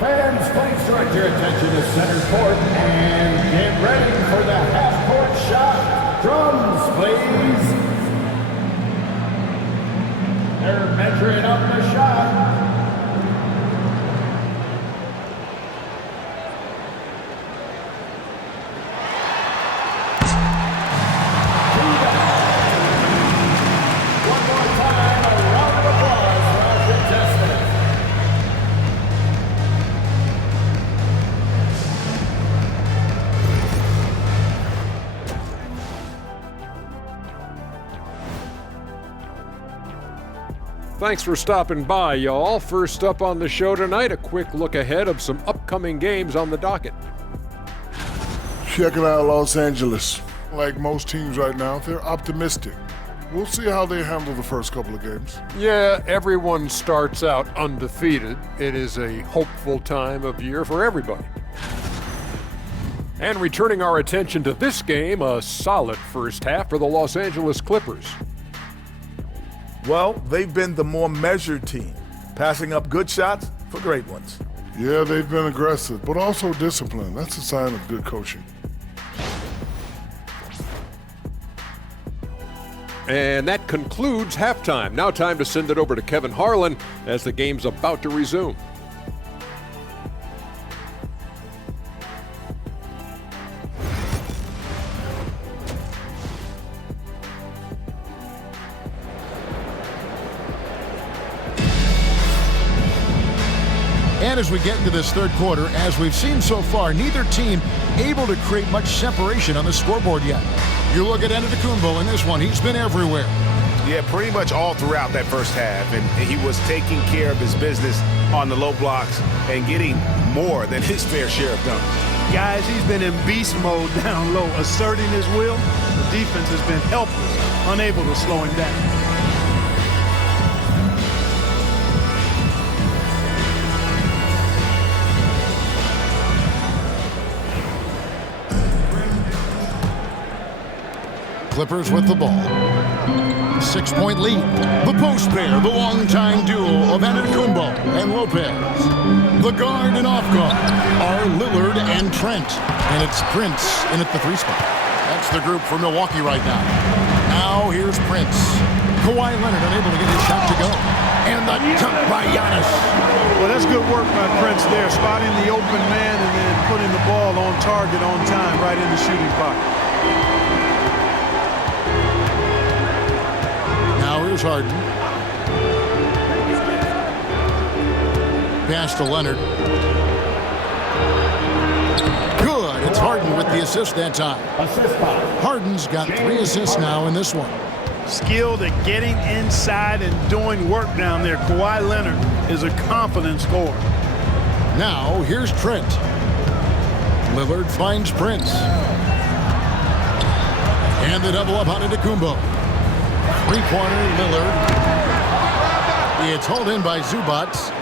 Fans, please direct your attention to center court and get ready for the half-court shot. Drums, please. They're measuring up the shot. Thanks for stopping by, y'all. First up on the show tonight, a quick look ahead of some upcoming games on the docket. Checking out Los Angeles. Like most teams right now, they're optimistic. We'll see how they handle the first couple of games. Yeah, everyone starts out undefeated. It is a hopeful time of year for everybody. And returning our attention to this game, a solid first half for the Los Angeles Clippers. Well, they've been the more measured team, passing up good shots for great ones. Yeah, they've been aggressive, but also disciplined. That's a sign of good coaching. And that concludes halftime. Now time to send it over to Kevin Harlan as the game's about to resume. And as we get into this third quarter, as we've seen so far, neither team able to create much separation on the scoreboard yet. You look at Antetokounmpo in this one, he's been everywhere. Yeah, pretty much all throughout that first half, and he was taking care of his business on the low blocks and getting more than his fair share of dunks. Guys, he's been in beast mode down low, asserting his will. The defense has been helpless, unable to slow him down. Clippers with the ball. 6-point lead. The post pair, the longtime duo of Antetokounmpo and Lopez. The guard and off guard are Lillard and Trent. And it's Prince in at the 3 spot. That's the group for Milwaukee right now. Now here's Prince. Kawhi Leonard unable to get his shot to go. And the jump by Giannis. Well, that's good work by Prince there, spotting the open man and then putting the ball on target on time right in the shooting pocket. Now here's Harden. Pass to Leonard. Good. It's Harden with the assist that time. Harden's got 3 assists now in this one. Skilled at getting inside and doing work down there. Kawhi Leonard is a confident scorer. Now here's Trent. Lillard finds Prince. And the double up on Antetokounmpo. 3-pointer Lillard. It's hauled in by Zubats.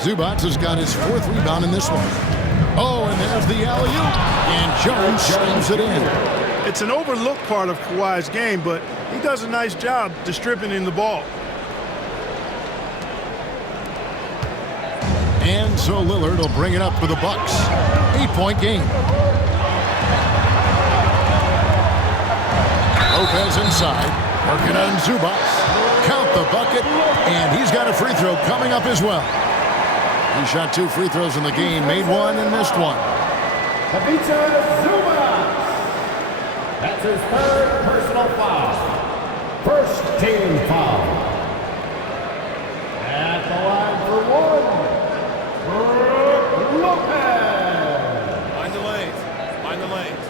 Zubats has got his 4th rebound in this one. Oh, and there's the alley-oop. And Jones slams it in. It's an overlooked part of Kawhi's game, but he does a nice job distributing the ball. And so Lillard will bring it up for the Bucks. 8-point game. Lopez inside. Working on Zubats. Count the bucket. And he's got a free throw coming up as well. He shot 2 free throws in the game, made 1 and missed 1. That's his 3rd personal foul. First team foul. At the line for 1, Lopez. Mind the lanes. Mind the lanes.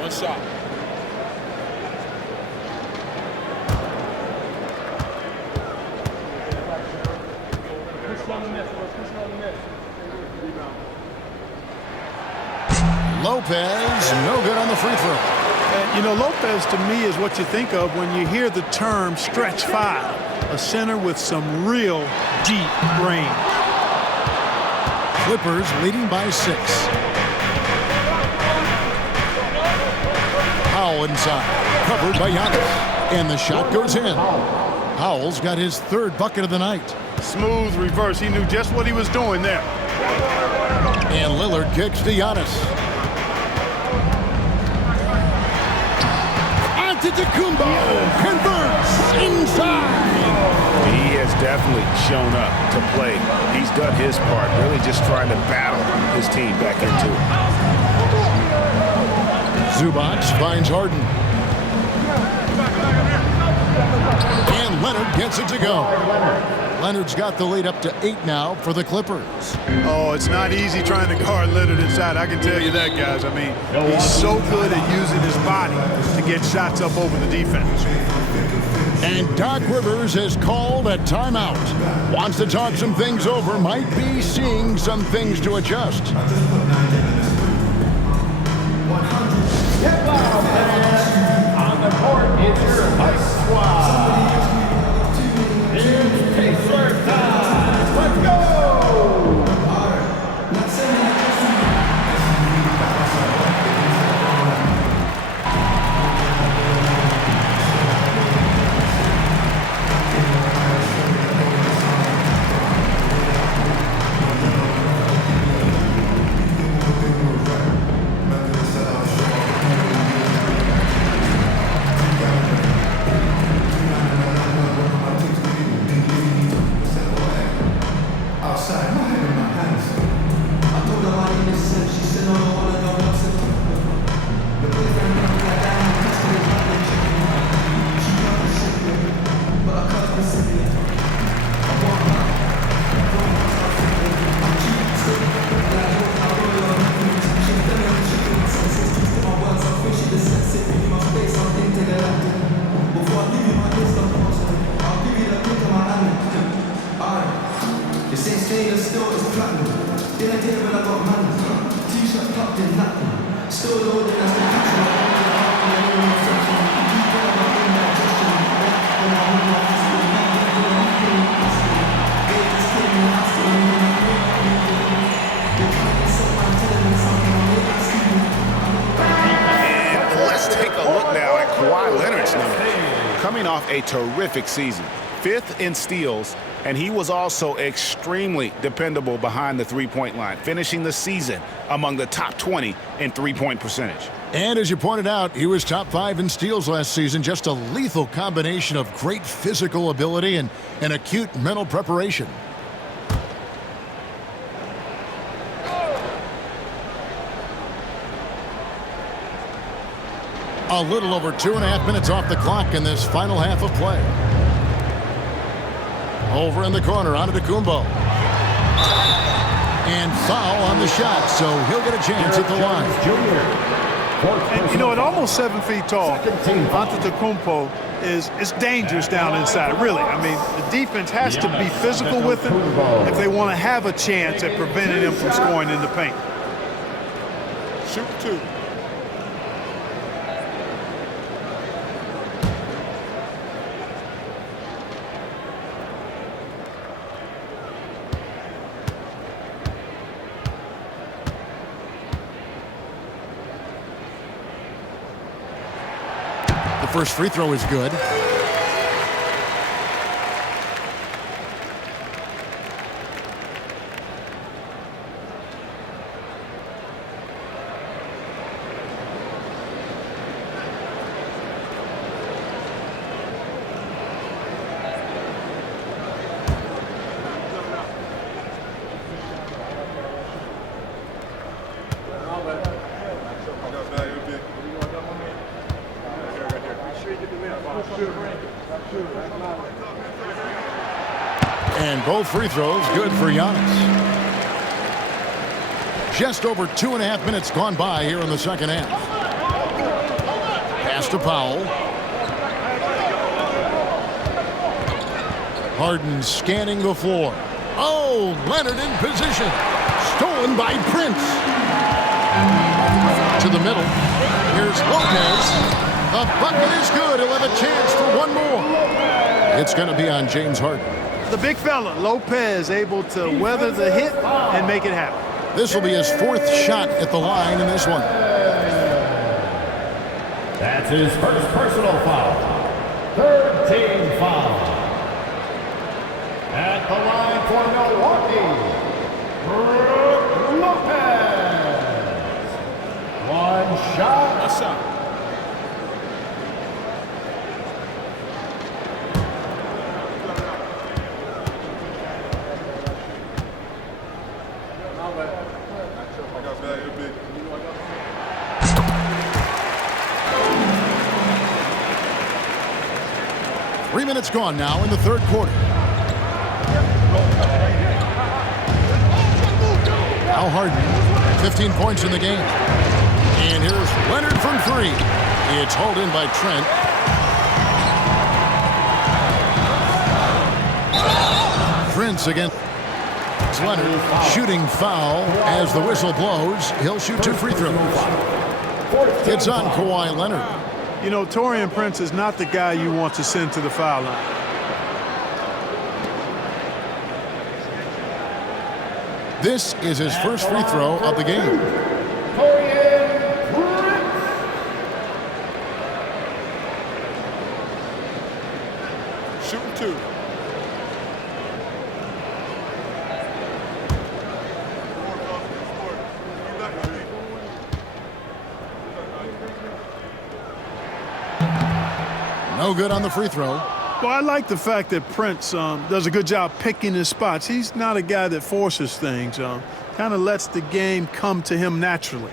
1 shot. Lopez, no good on the free throw. And, you know, Lopez to me is what you think of when you hear the term stretch 5. A center with some real deep range. Clippers leading by 6. Powell inside, covered by Giannis. And the shot goes in. Powell's got his 3rd bucket of the night. Smooth reverse. He knew just what he was doing there. And Lillard kicks to Giannis. Antetokounmpo converts inside. He has definitely shown up to play. He's done his part, really just trying to battle his team back into it. Zubats finds Harden. And Leonard gets it to go. Leonard's got the lead up to 8 now for the Clippers. Oh, it's not easy trying to guard Leonard inside. I can tell you that, guys. I mean, he's so good at using his body to get shots up over the defense. And Doc Rivers has called a timeout. Wants to talk some things over. Might be seeing some things to adjust. Get loud, man. On the court is your Ice Squad. It's T-shirt time. Let's go. a terrific season. 5th in steals, and he was also extremely dependable behind the three-point line, finishing the season among the top 20 in three-point percentage. And as you pointed out, he was top 5 in steals last season. Just a lethal combination of great physical ability and acute mental preparation. A little over 2.5 minutes off the clock in this final half of play. Over in the corner, Antetokounmpo. And foul on the shot, so he'll get a chance at the line. And, you know, at almost 7 feet tall, Antetokounmpo is dangerous down inside, really. I mean, the defense has to be physical with him if they want to have a chance at preventing him from scoring in the paint. Shoot 2. First free throw is good. And both free throws good for Giannis. Just over 2.5 minutes gone by here in the second half. Pass to Powell. Harden scanning the floor. Oh, Leonard in position. Stolen by Prince. To the middle. Here's Lopez. The bucket is good. He'll have a chance for one more. It's going to be on James Harden. The big fella, Lopez, able to weather the hit and make it happen. This will be his 4th shot at the line in this one. That's his first personal foul. 3rd team foul. At the line for Milwaukee, Lopez. One shot. That's up. Three minutes gone now in the third quarter. Al Harden, 15 points in the game. And here's Leonard from 3. It's hauled in by Trent. Prince against Leonard. Shooting foul as the whistle blows. He'll shoot 2 free throws. It's on Kawhi Leonard. You know, Taurean Prince is not the guy you want to send to the foul line. This is his first free throw of the game. Shooting 2. No good on the free throw. Well, I like the fact that Prince does a good job picking his spots. He's not a guy that forces things. Kind of lets the game come to him naturally.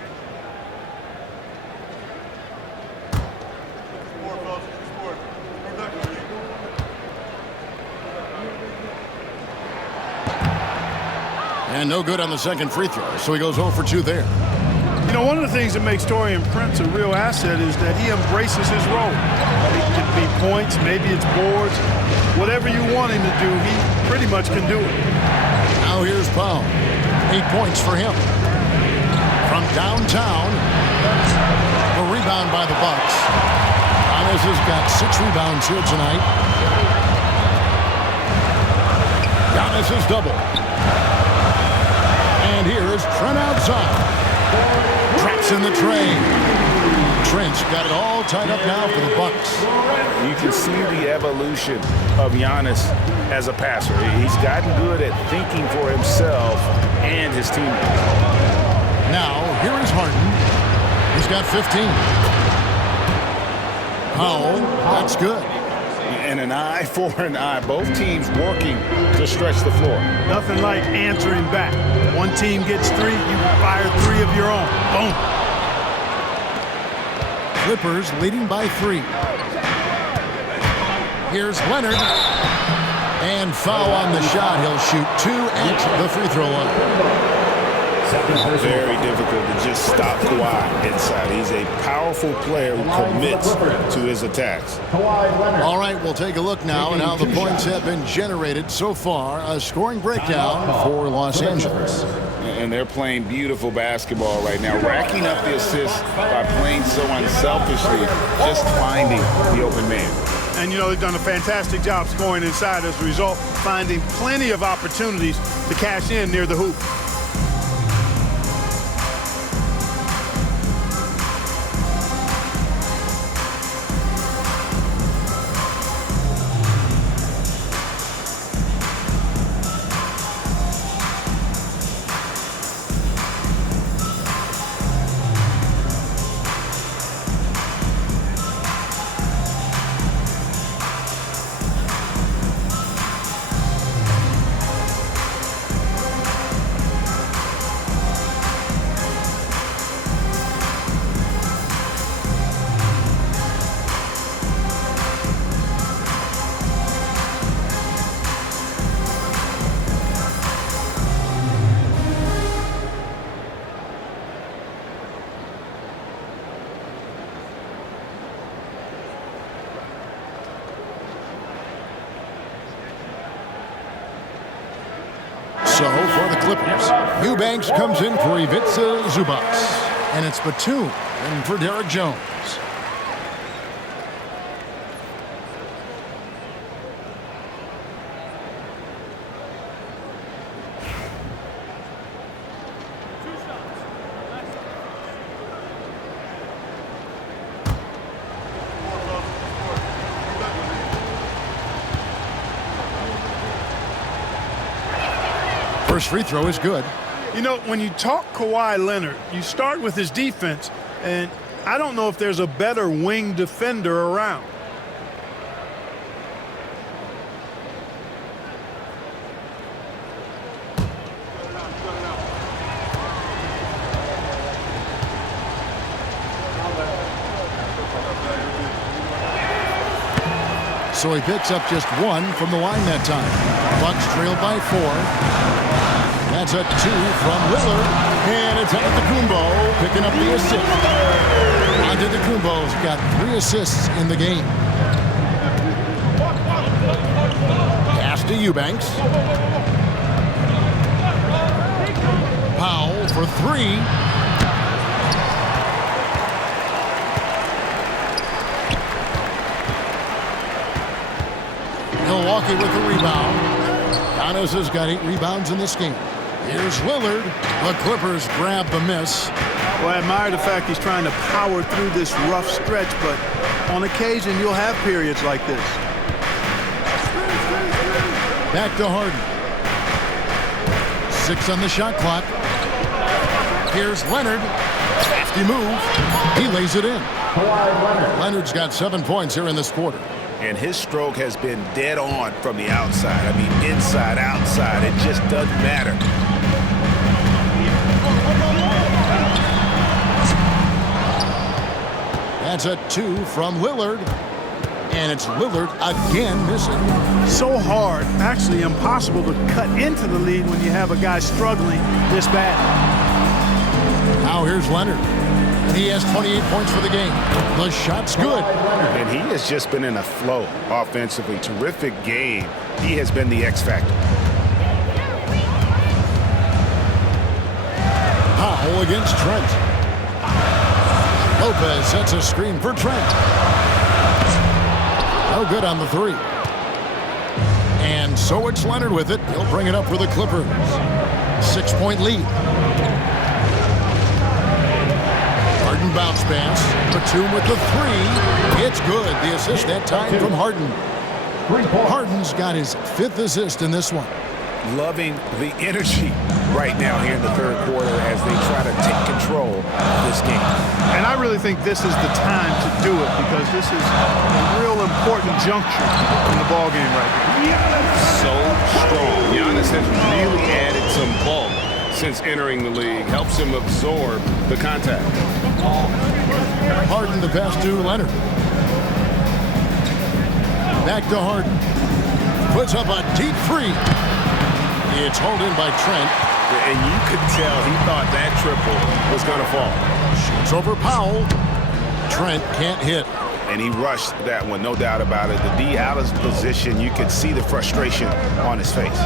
And no good on the second free throw, so he goes 0 for 2 there. You know, one of the things that makes Taurean Prince a real asset is that he embraces his role. It could be points, maybe it's boards. Whatever you want him to do, he pretty much can do it. Now here's Powell. 8 points for him. From downtown, a rebound by the Bucks. Giannis has got 6 rebounds here tonight. Giannis is double. And here's Trent outside. Traps in the tray. Trent's got it all tied up now for the Bucks. You can see the evolution of Giannis as a passer. He's gotten good at thinking for himself and his teammates. Now, here is Harden. He's got 15. Powell, that's good. And an eye for an eye. Both teams working to stretch the floor. Nothing like answering back. One team gets 3, you fire 3 of your own. Boom. Clippers leading by 3. Here's Leonard. And foul on the shot. He'll shoot 2 at the free throw line. Very difficult to just stop Kawhi inside. He's a powerful player who commits to his attacks. All right, we'll take a look now at how the points have been generated so far. A scoring breakdown for Los Angeles. And they're playing beautiful basketball right now, racking up the assists by playing so unselfishly, just finding the open man. And, you know, they've done a fantastic job scoring inside as a result, finding plenty of opportunities to cash in near the hoop. So for the Clippers, Eubanks comes in for Ivica Zubac. And it's Batum in for Derek Jones. First free throw is good. You know, when you talk Kawhi Leonard, you start with his defense, and I don't know if there's a better wing defender around. So he picks up just 1 from the line that time. Bucks trailed by 4. That's a 2 from Lillard. And it's Antetokounmpo picking up the assist. Antetokounmpo's got 3 assists in the game. Pass to Eubanks. Powell for 3. Milwaukee with the rebound. Giannis has got 8 rebounds in this game. Here's Lillard. The Clippers grab the miss. Well, I admire the fact he's trying to power through this rough stretch, but on occasion you'll have periods like this. Back to Harden. 6 on the shot clock. Here's Leonard. Crafty move. He lays it in. Leonard's got 7 points here in this quarter. And his stroke has been dead on from the outside. I mean, inside, outside, it just doesn't matter. That's a 2 from Lillard. And it's Lillard again missing. So hard, actually impossible to cut into the lead when you have a guy struggling this bad. Now here's Leonard. And he has 28 points for the game. The shot's good. And he has just been in a flow offensively. Terrific game. He has been the X factor. Powell against Trent. Lopez sets a screen for Trent. No good on the 3. And so it's Leonard with it. He'll bring it up for the Clippers. 6-point lead. Harden bounce pass. Batum with the three. It's good. The assist that time from Harden. Harden's got his 5th assist in this one. Loving the energy right now here in the third quarter as they try to take control of this game. And I really think this is the time to do it because this is a real important juncture in the ball game right now. So strong. Giannis has really added some bulk since entering the league. Helps him absorb the contact. Harden the pass to Leonard. Back to Harden. Puts up a deep three. It's hauled in by Trent. And you could tell he thought that triple was going to fall. Shoots over Powell. Trent can't hit. And he rushed that one, no doubt about it. The D out of position, you could see the frustration on his face.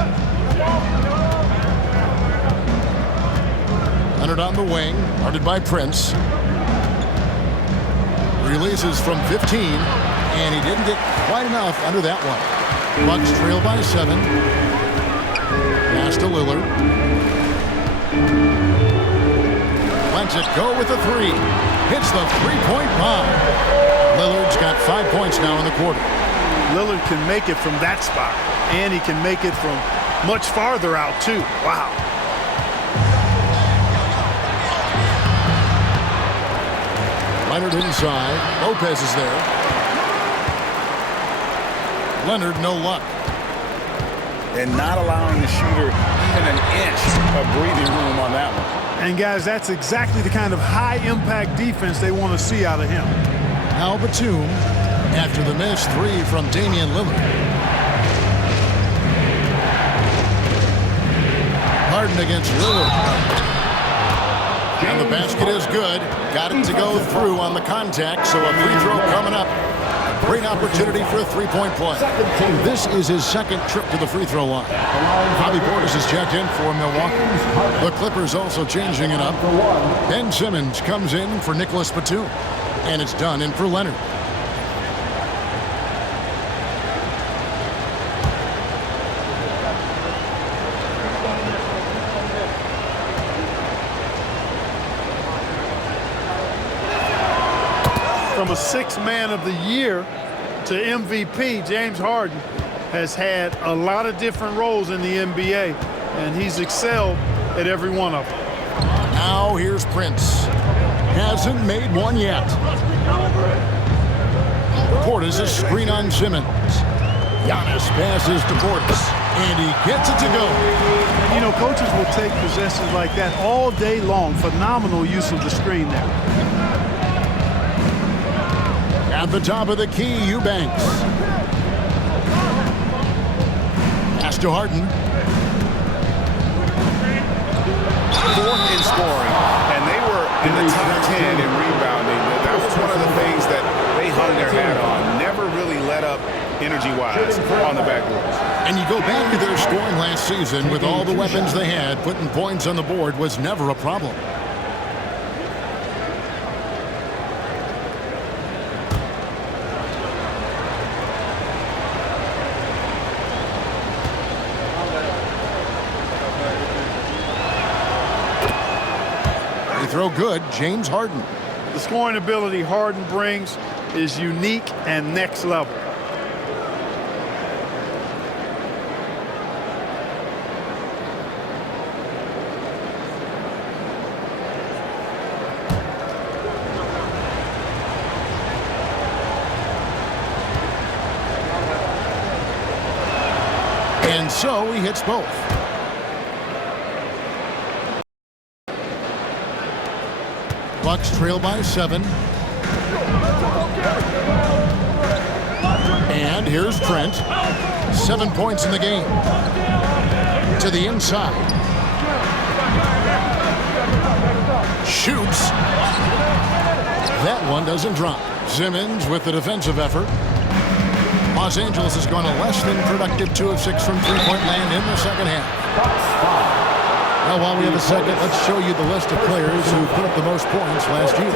Leonard on the wing, guarded by Prince. Releases from 15, and he didn't get quite enough under that one. Bucks trail by 7. Pass to Lillard. Lets it go with the three. Hits the three-point bomb. Lillard's got 5 points now in the quarter. Lillard can make it from that spot, and he can make it from much farther out, too. Wow. Leonard inside. Lopez is there. Leonard, no luck. And not allowing the shooter even an inch of breathing room on that one. And, guys, that's exactly the kind of high-impact defense they want to see out of him. Now Batum after the missed three from Damian Lillard. Harden against Lillard. And the basket is good. Got it to go through on the contact, so a free throw coming up. A great opportunity for a three-point play. This is his 2nd trip to the free throw line. Bobby Portis has checked in for Milwaukee. The Clippers also changing it up. Ben Simmons comes in for Nicholas Batum. And it's done in for Leonard. From a 6th man of the year to MVP, James Harden has had a lot of different roles in the NBA, and he's excelled at every one of them. Now here's Prince. Hasn't made one yet. Portis is screen on Simmons. Giannis passes to Portis, and he gets it to go. And, you know, coaches will take possessions like that all day long. Phenomenal use of the screen there. At the top of the key, Eubanks. Pass to Harden. 4th in scoring, and they were in the top 10 in rebounding. That was one of the things that they hung their hat on. Never really let up energy-wise on the backboards. And you go back to their scoring last season with all the weapons they had, putting points on the board was never a problem. Throw good, James Harden. The scoring ability Harden brings is unique and next level. And so he hits both. Bucks trail by 7. And here's Trent. 7 points in the game. To the inside. Shoots. That one doesn't drop. Simmons with the defensive effort. Los Angeles has gone a less than productive 2 of 6 from three-point land in the 2nd half. Now, while we have a second, let's show you the list of players who put up the most points last year.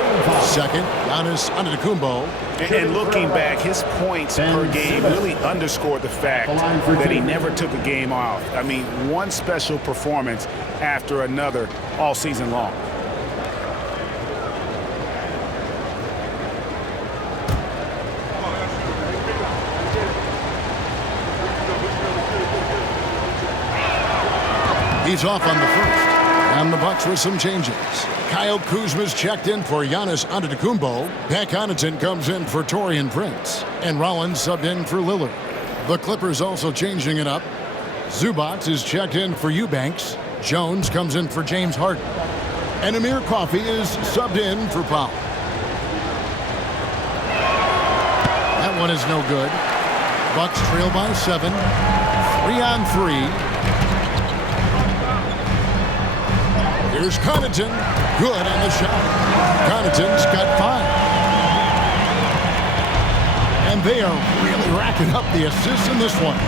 2nd, Giannis Antetokounmpo. And looking back, his points per game really underscored the fact that he never took a game off. I mean, one special performance after another all season long. He's off on the first. And the Bucks with some changes. Kyle Kuzma's checked in for Giannis Antetokounmpo. Pat Connaughton comes in for Taurean Prince. And Rollins subbed in for Lillard. The Clippers also changing it up. Zubac is checked in for Eubanks. Jones comes in for James Harden. And Amir Coffey is subbed in for Powell. That one is no good. Bucks trail by 7. 3-on-3. Here's Connaughton. Good on the shot. Connaughton's got 5. And they are really racking up the assists in this one.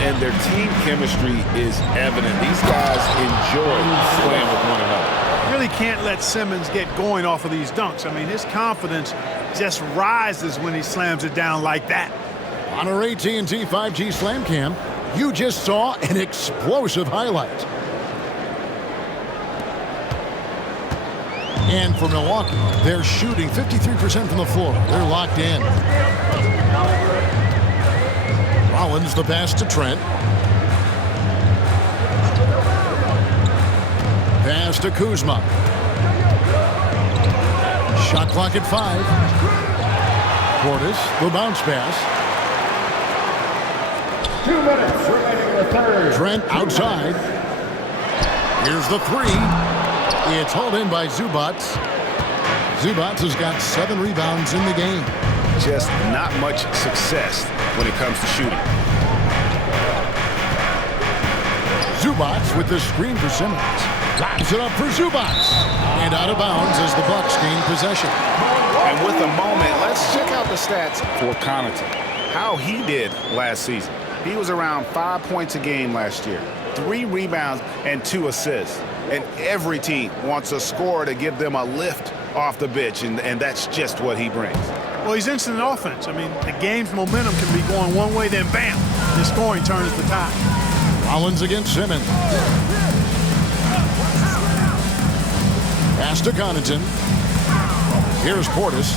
And their team chemistry is evident. These guys enjoy playing with one another. Really can't let Simmons get going off of these dunks. I mean, his confidence just rises when he slams it down like that. On our AT&T 5G Slam Cam, you just saw an explosive highlight. And for Milwaukee, they're shooting 53% from the floor. They're locked in. Rollins the pass to Trent. Pass to Kuzma. Shot clock at 5. Portis, the bounce pass. 2 minutes remaining in the third. Trent outside. Here's the 3. It's hauled in by Zubac. Zubac has got 7 rebounds in the game. Just not much success when it comes to shooting. Zubac with the screen for Simmons. Lobs it up for Zubac. And out of bounds as the Bucks gain possession. And with a moment, let's check out the stats for Connaughton. How he did last season. He was around 5 points a game last year. 3 rebounds and 2 assists. And every team wants a scorer to give them a lift off the bench, and that's just what he brings. Well, he's instant offense. I mean, the game's momentum can be going one way, then bam, the scoring turns the tide. Rollins against Simmons. Pass to Connaughton. Here's Portis.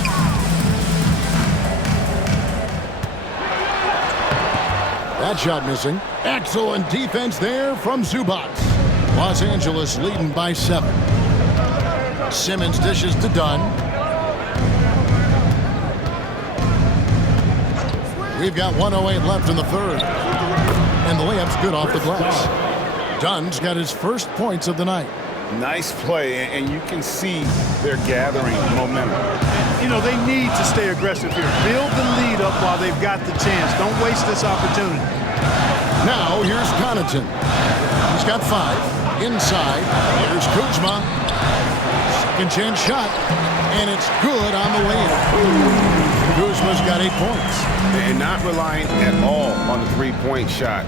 That shot missing. Excellent defense there from Zubac. Los Angeles leading by 7. Simmons dishes to Dunn. We've got 1:08 left in the third. And the layup's good off the glass. Dunn's got his first points of the night. Nice play, and you can see they're gathering momentum. You know, they need to stay aggressive here. Build the lead up while they've got the chance. Don't waste this opportunity. Now, here's Connaughton. He's got 5. Inside, here's Kuzma. Second chance shot, and it's good on the layup. Kuzma's got 8 points. And not relying at all on the three-point shot.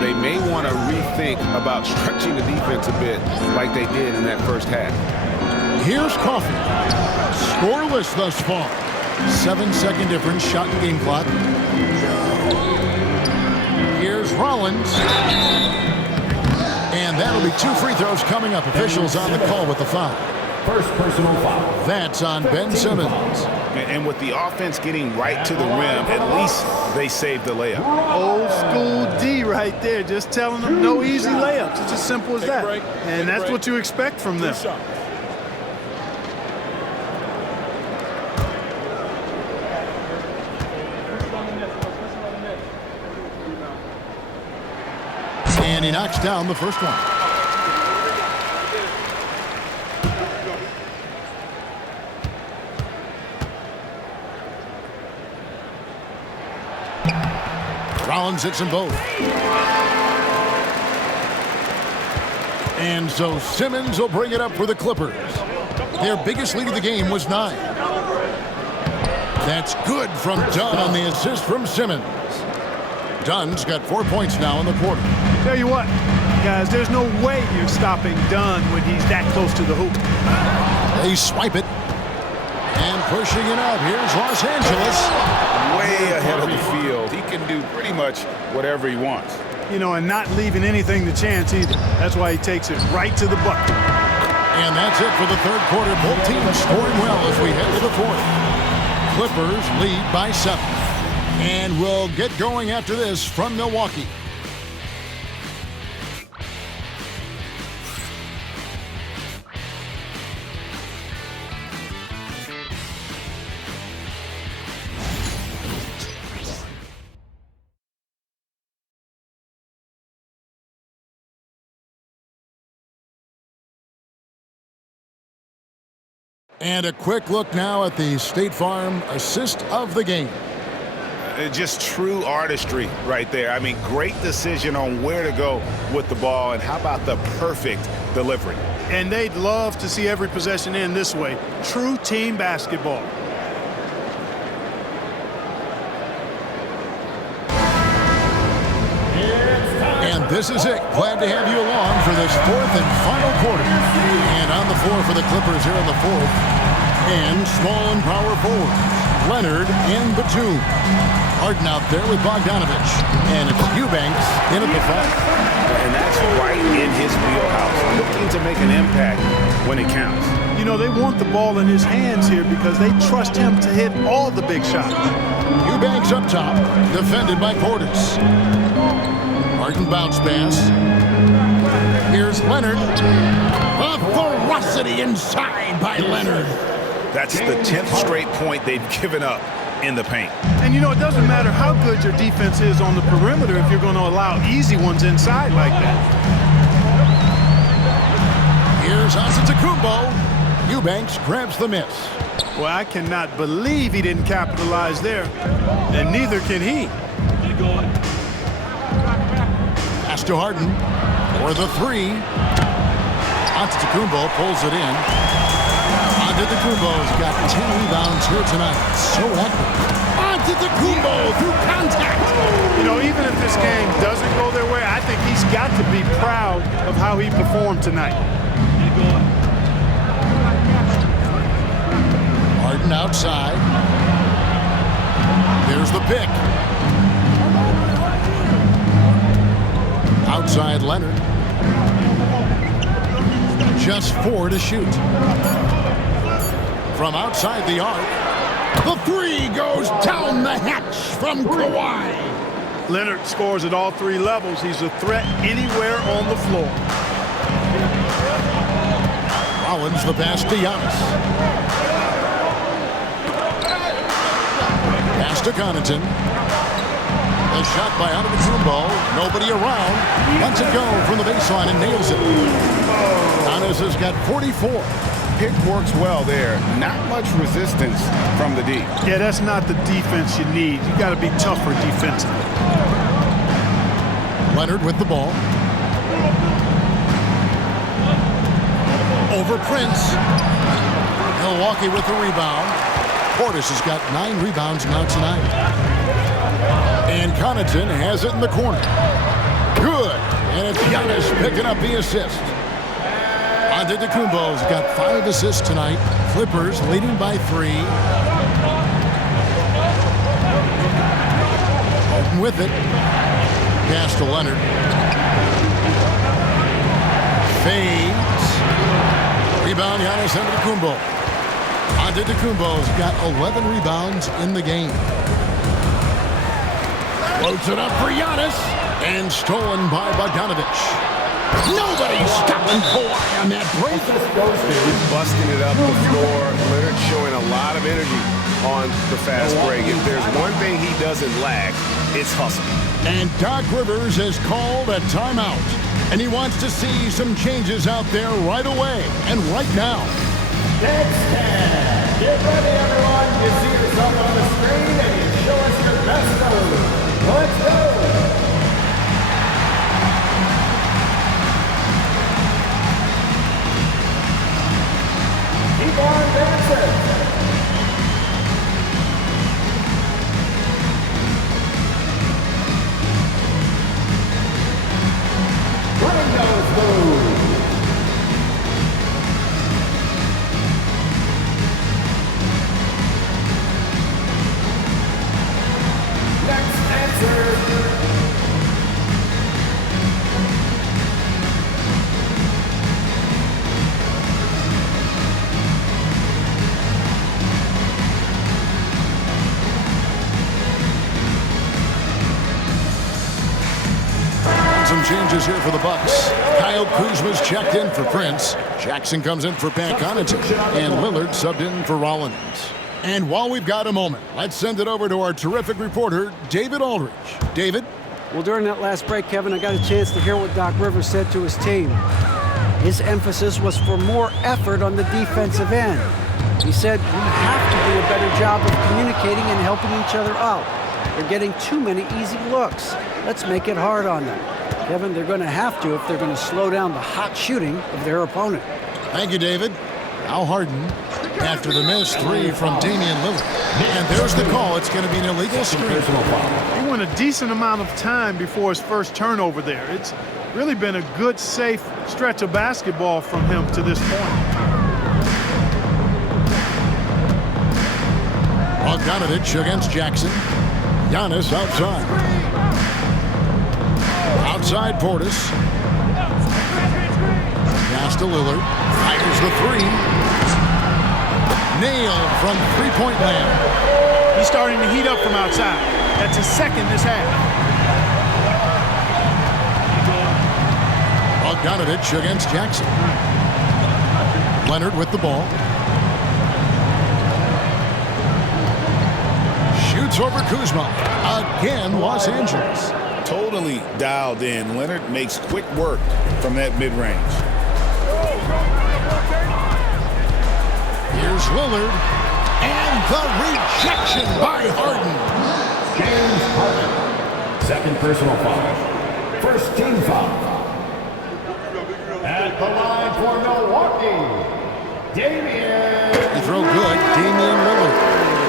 They may want to rethink about stretching the defense a bit like they did in that first half. Here's Coffey. Scoreless thus far. 7-second difference, shot and game clock. Here's Rollins. And that'll be 2 free throws coming up. Officials on the call with the foul. First personal foul. That's on Ben Simmons. And with the offense getting right to the rim, at least they saved the layup. Old school D right there, just telling them no easy layups. It's as simple as that. And that's what you expect from them. And he knocks down the first one. Rollins hits them both. And so Simmons will bring it up for the Clippers. Their biggest lead of the game was 9. That's good from Dunn on the assist from Simmons. Dunn's got 4 points now in the quarter. Tell you what, guys, there's no way you're stopping Dunn when he's that close to the hoop. They swipe it. And pushing it up. Here's Los Angeles. Way ahead of the field. He can do pretty much whatever he wants. You know, and not leaving anything to chance either. That's why he takes it right to the bucket. And that's it for the third quarter. Both teams scoring well as we head to the fourth. Clippers lead by 7. And we'll get going after this from Milwaukee. And a quick look now at the State Farm assist of the game. Just true artistry right there. I mean, great decision on where to go with the ball, and how about the perfect delivery? And they'd love to see every possession end this way. True team basketball. And this is it. Glad to have you along for this fourth and final quarter. And on the floor for the Clippers here in the fourth. And small and power forwards, Leonard and Batum. Harden out there with Bogdanovich. And it's Eubanks in at the 5. And that's right in his wheelhouse, looking to make an impact when it counts. You know, they want the ball in his hands here because they trust him to hit all the big shots. Eubanks up top, defended by Portis. Harden bounce pass. Here's Leonard. A ferocity inside by Leonard. That's the 10th straight point they've given up in the paint. And you know, it doesn't matter how good your defense is on the perimeter if you're going to allow easy ones inside like that. Here's Antetokounmpo. Eubanks grabs the miss. Well, I cannot believe he didn't capitalize there, and neither can he. Pass to Harden for the 3. Antetokounmpo pulls it in. Antetokounmpo's got 10 rebounds here tonight. So active. Antetokounmpo through contact. You know, even if this game doesn't go their way, I think he's got to be proud of how he performed tonight. Harden outside. There's the pick. Outside Leonard. Just 4 to shoot. From outside the arc, the 3 goes down the hatch from Kawhi. Leonard scores at all 3 levels. He's a threat anywhere on the floor. Rollins the pass to Giannis. Pass to Connaughton. A shot by Antetokounmpo. Nobody around. Lets it go from the baseline and nails it. Giannis has got 44. Pick works well there. Not much resistance from the D. Yeah, that's not the defense you need. You got to be tougher defensively. Leonard with the ball. Over Prince. Milwaukee with the rebound. Portis has got 9 rebounds now tonight. And Connaughton has it in the corner. Good. And it's Giannis picking up the assist. Antetokounmpo's got 5 assists tonight. Clippers leading by 3. Harden with it. Pass to Leonard. Fades. Rebound Giannis Antetokounmpo. Antetokounmpo's got 11 rebounds in the game. Floats it up for Giannis. And stolen by Bogdanovich. Nobody's stopping Kawhi on that break. Busting it up the floor. Leonard showing a lot of energy on the fast break. If there's one thing he doesn't lack, it's hustle. And Doc Rivers has called a timeout. And he wants to see some changes out there right away and right now. Next 10. Get ready, everyone. You see yourself on the screen and you show us your best move. Let's go. Keep on dancing. Bring those moves. Next answer. Some changes here for the Bucks. Kyle Kuzma's checked in for Prince. Jackson comes in for Pat Connaughton. And Lillard subbed in for Rollins. And while we've got a moment, let's send it over to our terrific reporter, David Aldridge. David? Well, during that last break, Kevin, I got a chance to hear what Doc Rivers said to his team. His emphasis was for more effort on the defensive end. He said, "We have to do a better job of communicating and helping each other out. They're getting too many easy looks. Let's make it hard on them." Kevin, they're going to have to if they're going to slow down the hot shooting of their opponent. Thank you, David. Now Harden after the missed three from Damian Lillard. And there's the call. It's going to be an illegal screen. He went a decent amount of time before his first turnover there. It's really been a good, safe stretch of basketball from him to this point. Bogdanovich against Jackson. Giannis outside. Outside Portis. Pass to Lillard. Fires the three. Nailed from three-point land. He's starting to heat up from outside. That's his second this half. Bogdanovich against Jackson. Leonard with the ball. Shoots over Kuzma. Again, Los Angeles. Totally dialed in. Leonard makes quick work from that mid-range. Here's Lillard. And the rejection by Harden. James Harden. Second personal foul. First team foul. At the line for Milwaukee, Damian. They throw good. Damian Lillard.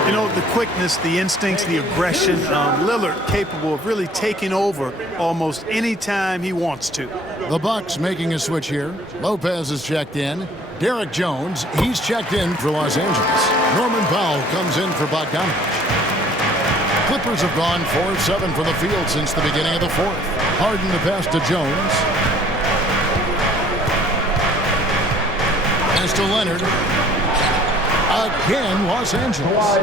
You know, the quickness, the instincts, the aggression. Lillard capable of really taking over almost any time he wants to. The Bucks making a switch here. Lopez is checked in. Derek Jones, he's checked in for Los Angeles. Norman Powell comes in for Bogdanovich. Clippers have gone 4-7 from the field since the beginning of the fourth. Harden the pass to Jones. Pass to Leonard. Again, Los Angeles.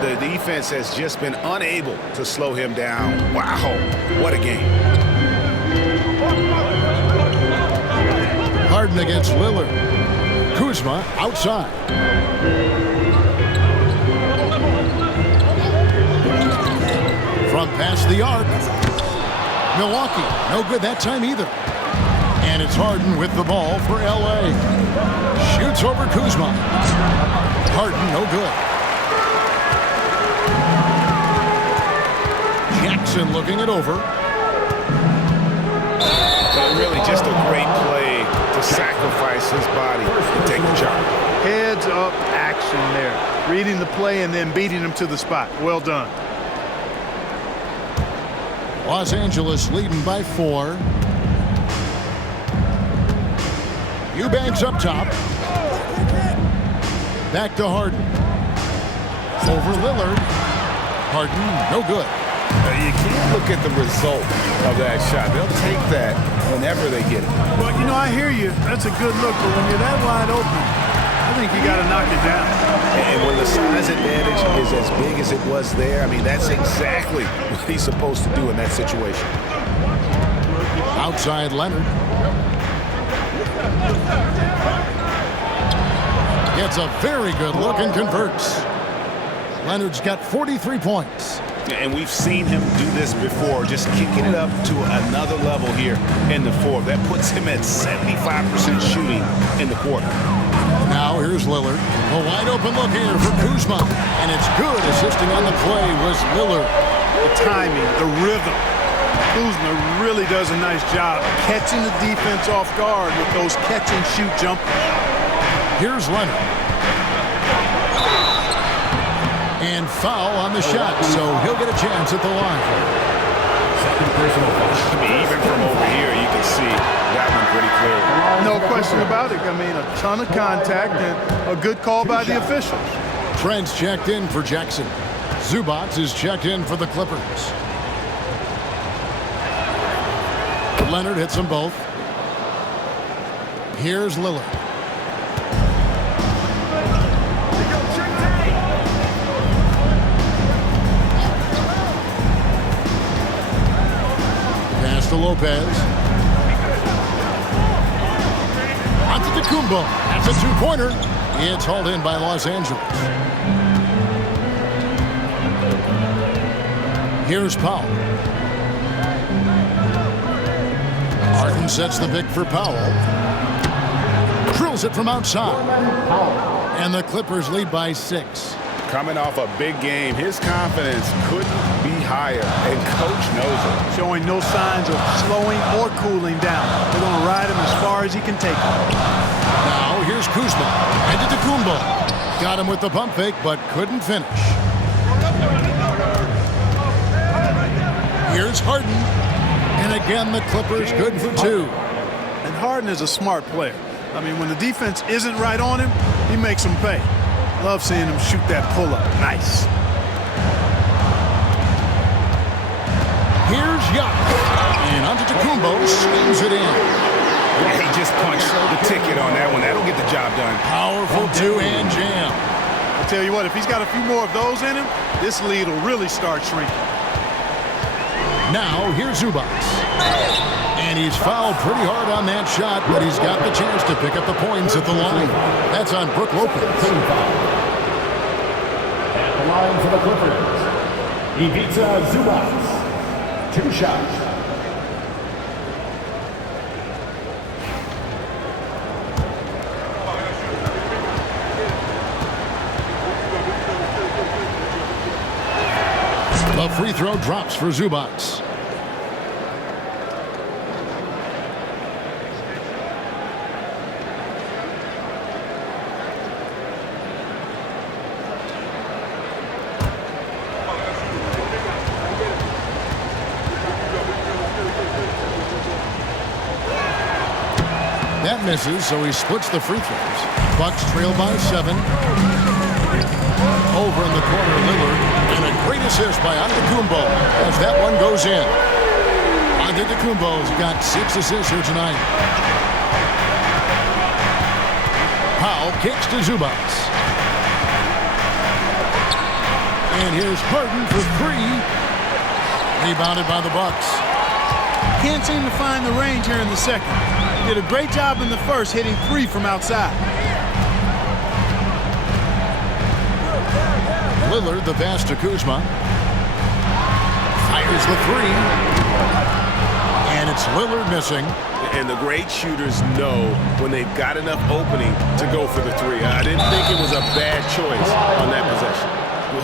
The defense has just been unable to slow him down. Wow, what a game. Harden against Lillard. Kuzma outside. From past the arc. Milwaukee, no good that time either. And it's Harden with the ball for LA. Shoots over Kuzma. Harden, no good. Jackson looking it over. But really just a great play to sacrifice his body to take the shot. Heads up action there. Reading the play and then beating him to the spot. Well done. Los Angeles leading by 4. Eubanks up top. Back to Harden. Over Lillard. Harden, no good. You can't look at the result of that shot. They'll take that whenever they get it. Well, you know, I hear you. That's a good look, but when you're that wide open, I think you got to knock it down. And when the size advantage is as big as it was there, I mean, that's exactly what he's supposed to do in that situation. Outside Leonard. Gets a very good look and converts. Leonard's got 43 points. And we've seen him do this before, just kicking it up to another level here in the fourth. That puts him at 75% shooting in the quarter. Now here's Lillard. A wide open look here for Kuzma. And it's good. Assisting on the play was Lillard. The timing, the rhythm. Kuzma really does a nice job catching the defense off guard with those catch-and-shoot jumpers. Here's Leonard. And foul on the shot, so he'll get a chance at the line. Second personal foul. I mean, even from over here, you can see that one pretty clearly. No question about it. I mean, a ton of contact and a good call by the officials. Trent's checked in for Jackson. Zubac is checked in for the Clippers. Leonard hits them both. Here's Lillard. Pass to Lopez. Antetokounmpo. That's a two-pointer. It's hauled in by Los Angeles. Here's Powell. Harden sets the pick for Powell. Drills it from outside. And the Clippers lead by 6. Coming off a big game, his confidence couldn't be higher, and Coach knows it. Showing no signs of slowing or cooling down. They're going to ride him as far as he can take him. Now here's Kuzma. Antetokounmpo. Got him with the pump fake, but couldn't finish. Here's Harden. And again, the Clippers good for 2. And Harden is a smart player. I mean, when the defense isn't right on him, he makes them pay. Love seeing him shoot that pull-up. Nice. Here's Giannis. And Antetokounmpo slams it in. Yeah, he just punched the ticket on that one. That'll get the job done. Powerful two-hand jam. I'll tell you what, if he's got a few more of those in him, this lead will really start shrinking. Now, here's Zubac. And he's fouled pretty hard on that shot, but he's got the chance to pick up the points at the line. That's on Brook Lopez. At the line for the Clippers, Ivica Zubac. 2 shots. The free throw drops for Zubac. That misses, so he splits the free throws. Bucks trail by 7. Over in the corner, Lillard. And a great assist by Antetokounmpo as that one goes in. Antetokounmpo's got 6 assists here tonight. Powell kicks to Zubac. And here's Harden for 3. Rebounded by the Bucks. Can't seem to find the range here in the second. He did a great job in the first, hitting 3 from outside. Lillard, the pass to Kuzma. Fires the 3. And it's Lillard missing. And the great shooters know when they've got enough opening to go for the 3. I didn't think it was a bad choice on that possession.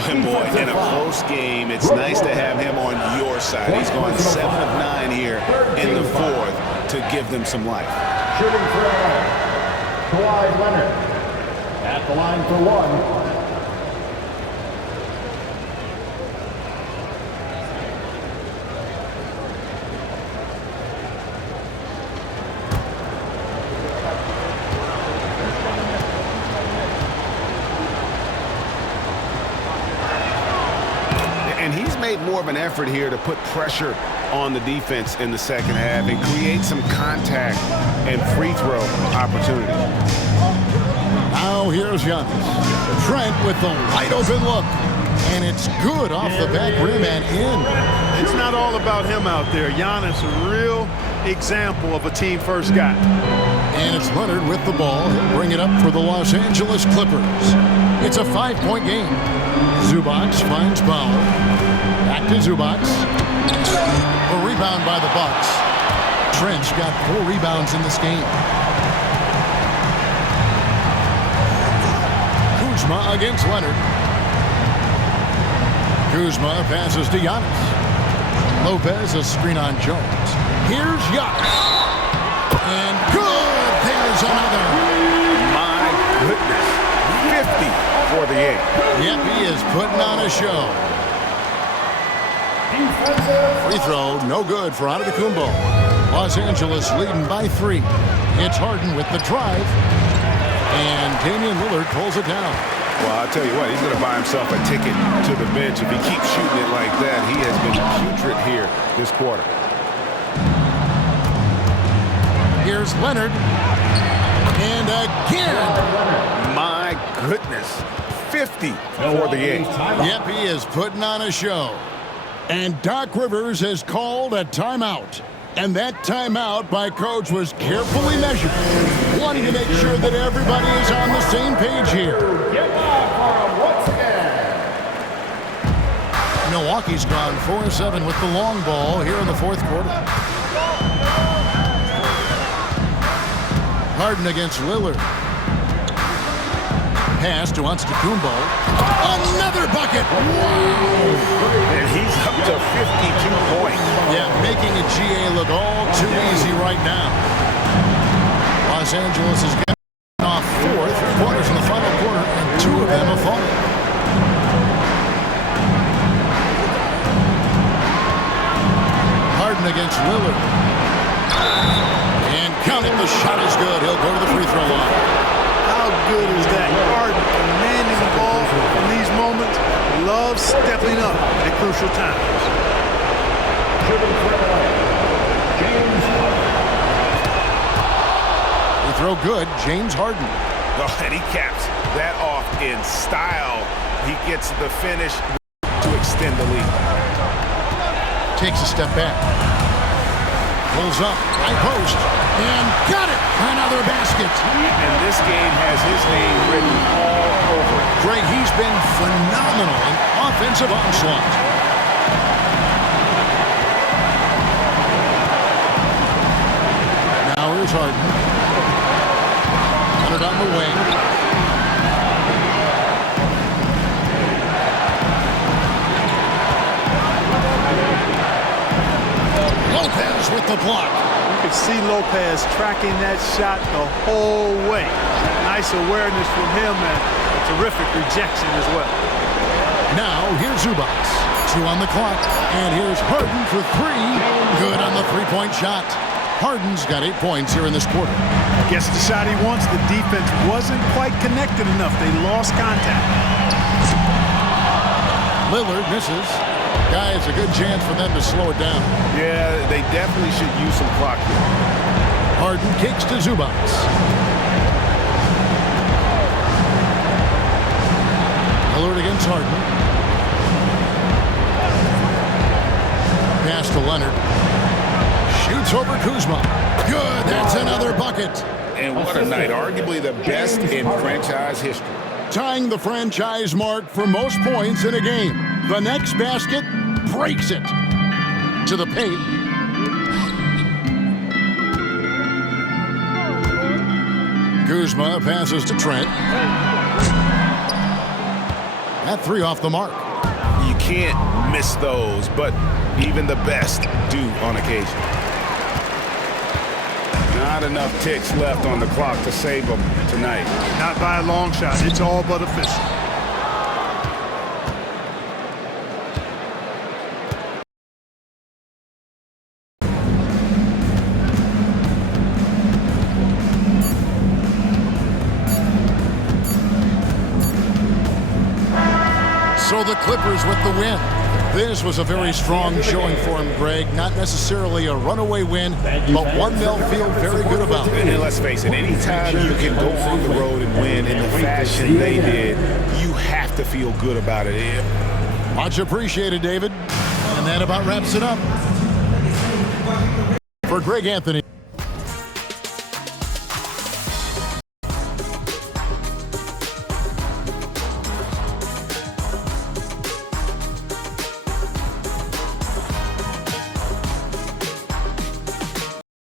And boy, in a close game, it's nice to have him on your side. He's gone 7 of 9 here in the 4th to give them some life. Shooting for Kawhi Leonard. At the line for 1. Made more of an effort here to put pressure on the defense in the second half and create some contact and free throw opportunities. Now here's Giannis. Trent with the wide open look. And it's good off the back rim and in. It's not all about him out there. Giannis, a real example of a team-first guy. And it's Leonard with the ball. He'll bring it up for the Los Angeles Clippers. It's a 5-point game. Zubac finds Powell. Back to Zubac. A rebound by the Bucks. Trent's got 4 rebounds in this game. Kuzma against Leonard. Kuzma passes to Giannis. Lopez, a screen on Jones. Here's Giannis. And good! There's another. My goodness. 50 for the 8. Yep, he is putting on a show. Free throw, no good for Antetokounmpo. Los Angeles leading by 3. It's Harden with the drive. And Damian Lillard pulls it down. Well, I'll tell you what, he's going to buy himself a ticket to the bench. If he keeps shooting it like that, he has been putrid here this quarter. Here's Leonard. And again. My goodness. 50 for the 8. Yep, he is putting on a show. And Doc Rivers has called a timeout. And that timeout by Coach was carefully measured. Wanting to make sure that everybody is on the same page here. Milwaukee's gone 4-7 with the long ball here in the 4th quarter. Harden against Lillard. Pass to Antetokounmpo. Another bucket. Wow. And he's up to 52 points. Yeah, making a GA look all too easy right now. Los Angeles is getting off 4, 3 quarters in the final quarter, and 2 of them have fallen. Harden against Lillard. And count it, the shot is good. He'll go to the free throw line. How good is that? Harden commanding the ball in these moments. Loves stepping up at crucial times. Free throw good, James Harden. Oh, and he caps that off in style. He gets the finish to extend the lead. Takes a step back. Pulls up, high post, and got it! Another basket. And this game has his name written all over it. Greg, he's been phenomenal in offensive onslaught. Now here's Harden. Put it on the wing. Lopez with the block. You can see Lopez tracking that shot the whole way. Nice awareness from him and a terrific rejection as well. Now here's Zubac. 2 on the clock. And here's Harden for 3. Good on the three-point shot. Harden's got 8 points here in this quarter. Gets the shot he wants. The defense wasn't quite connected enough. They lost contact. Lillard misses. Guys, a good chance for them to slow it down. Yeah, they definitely should use some clock here. Harden kicks to Zubac. Lillard against Harden. Pass to Leonard. Shoots over Kuzma. Good, that's another bucket. And what a night, arguably the best in franchise history. Tying the franchise mark for most points in a game. The next basket breaks it to the paint. Kuzma passes to Trent. That 3 off the mark. You can't miss those, but even the best do on occasion. Not enough ticks left on the clock to save them tonight. Not by a long shot. It's all but official. So the Clippers with the win. This was a very strong showing for him, Greg. Not necessarily a runaway win, but one they'll feel very good about. And let's face it, anytime you can go on the road and win in the fashion they did, you have to feel good about it. Much appreciated, David. And that about wraps it up. For Greg Anthony.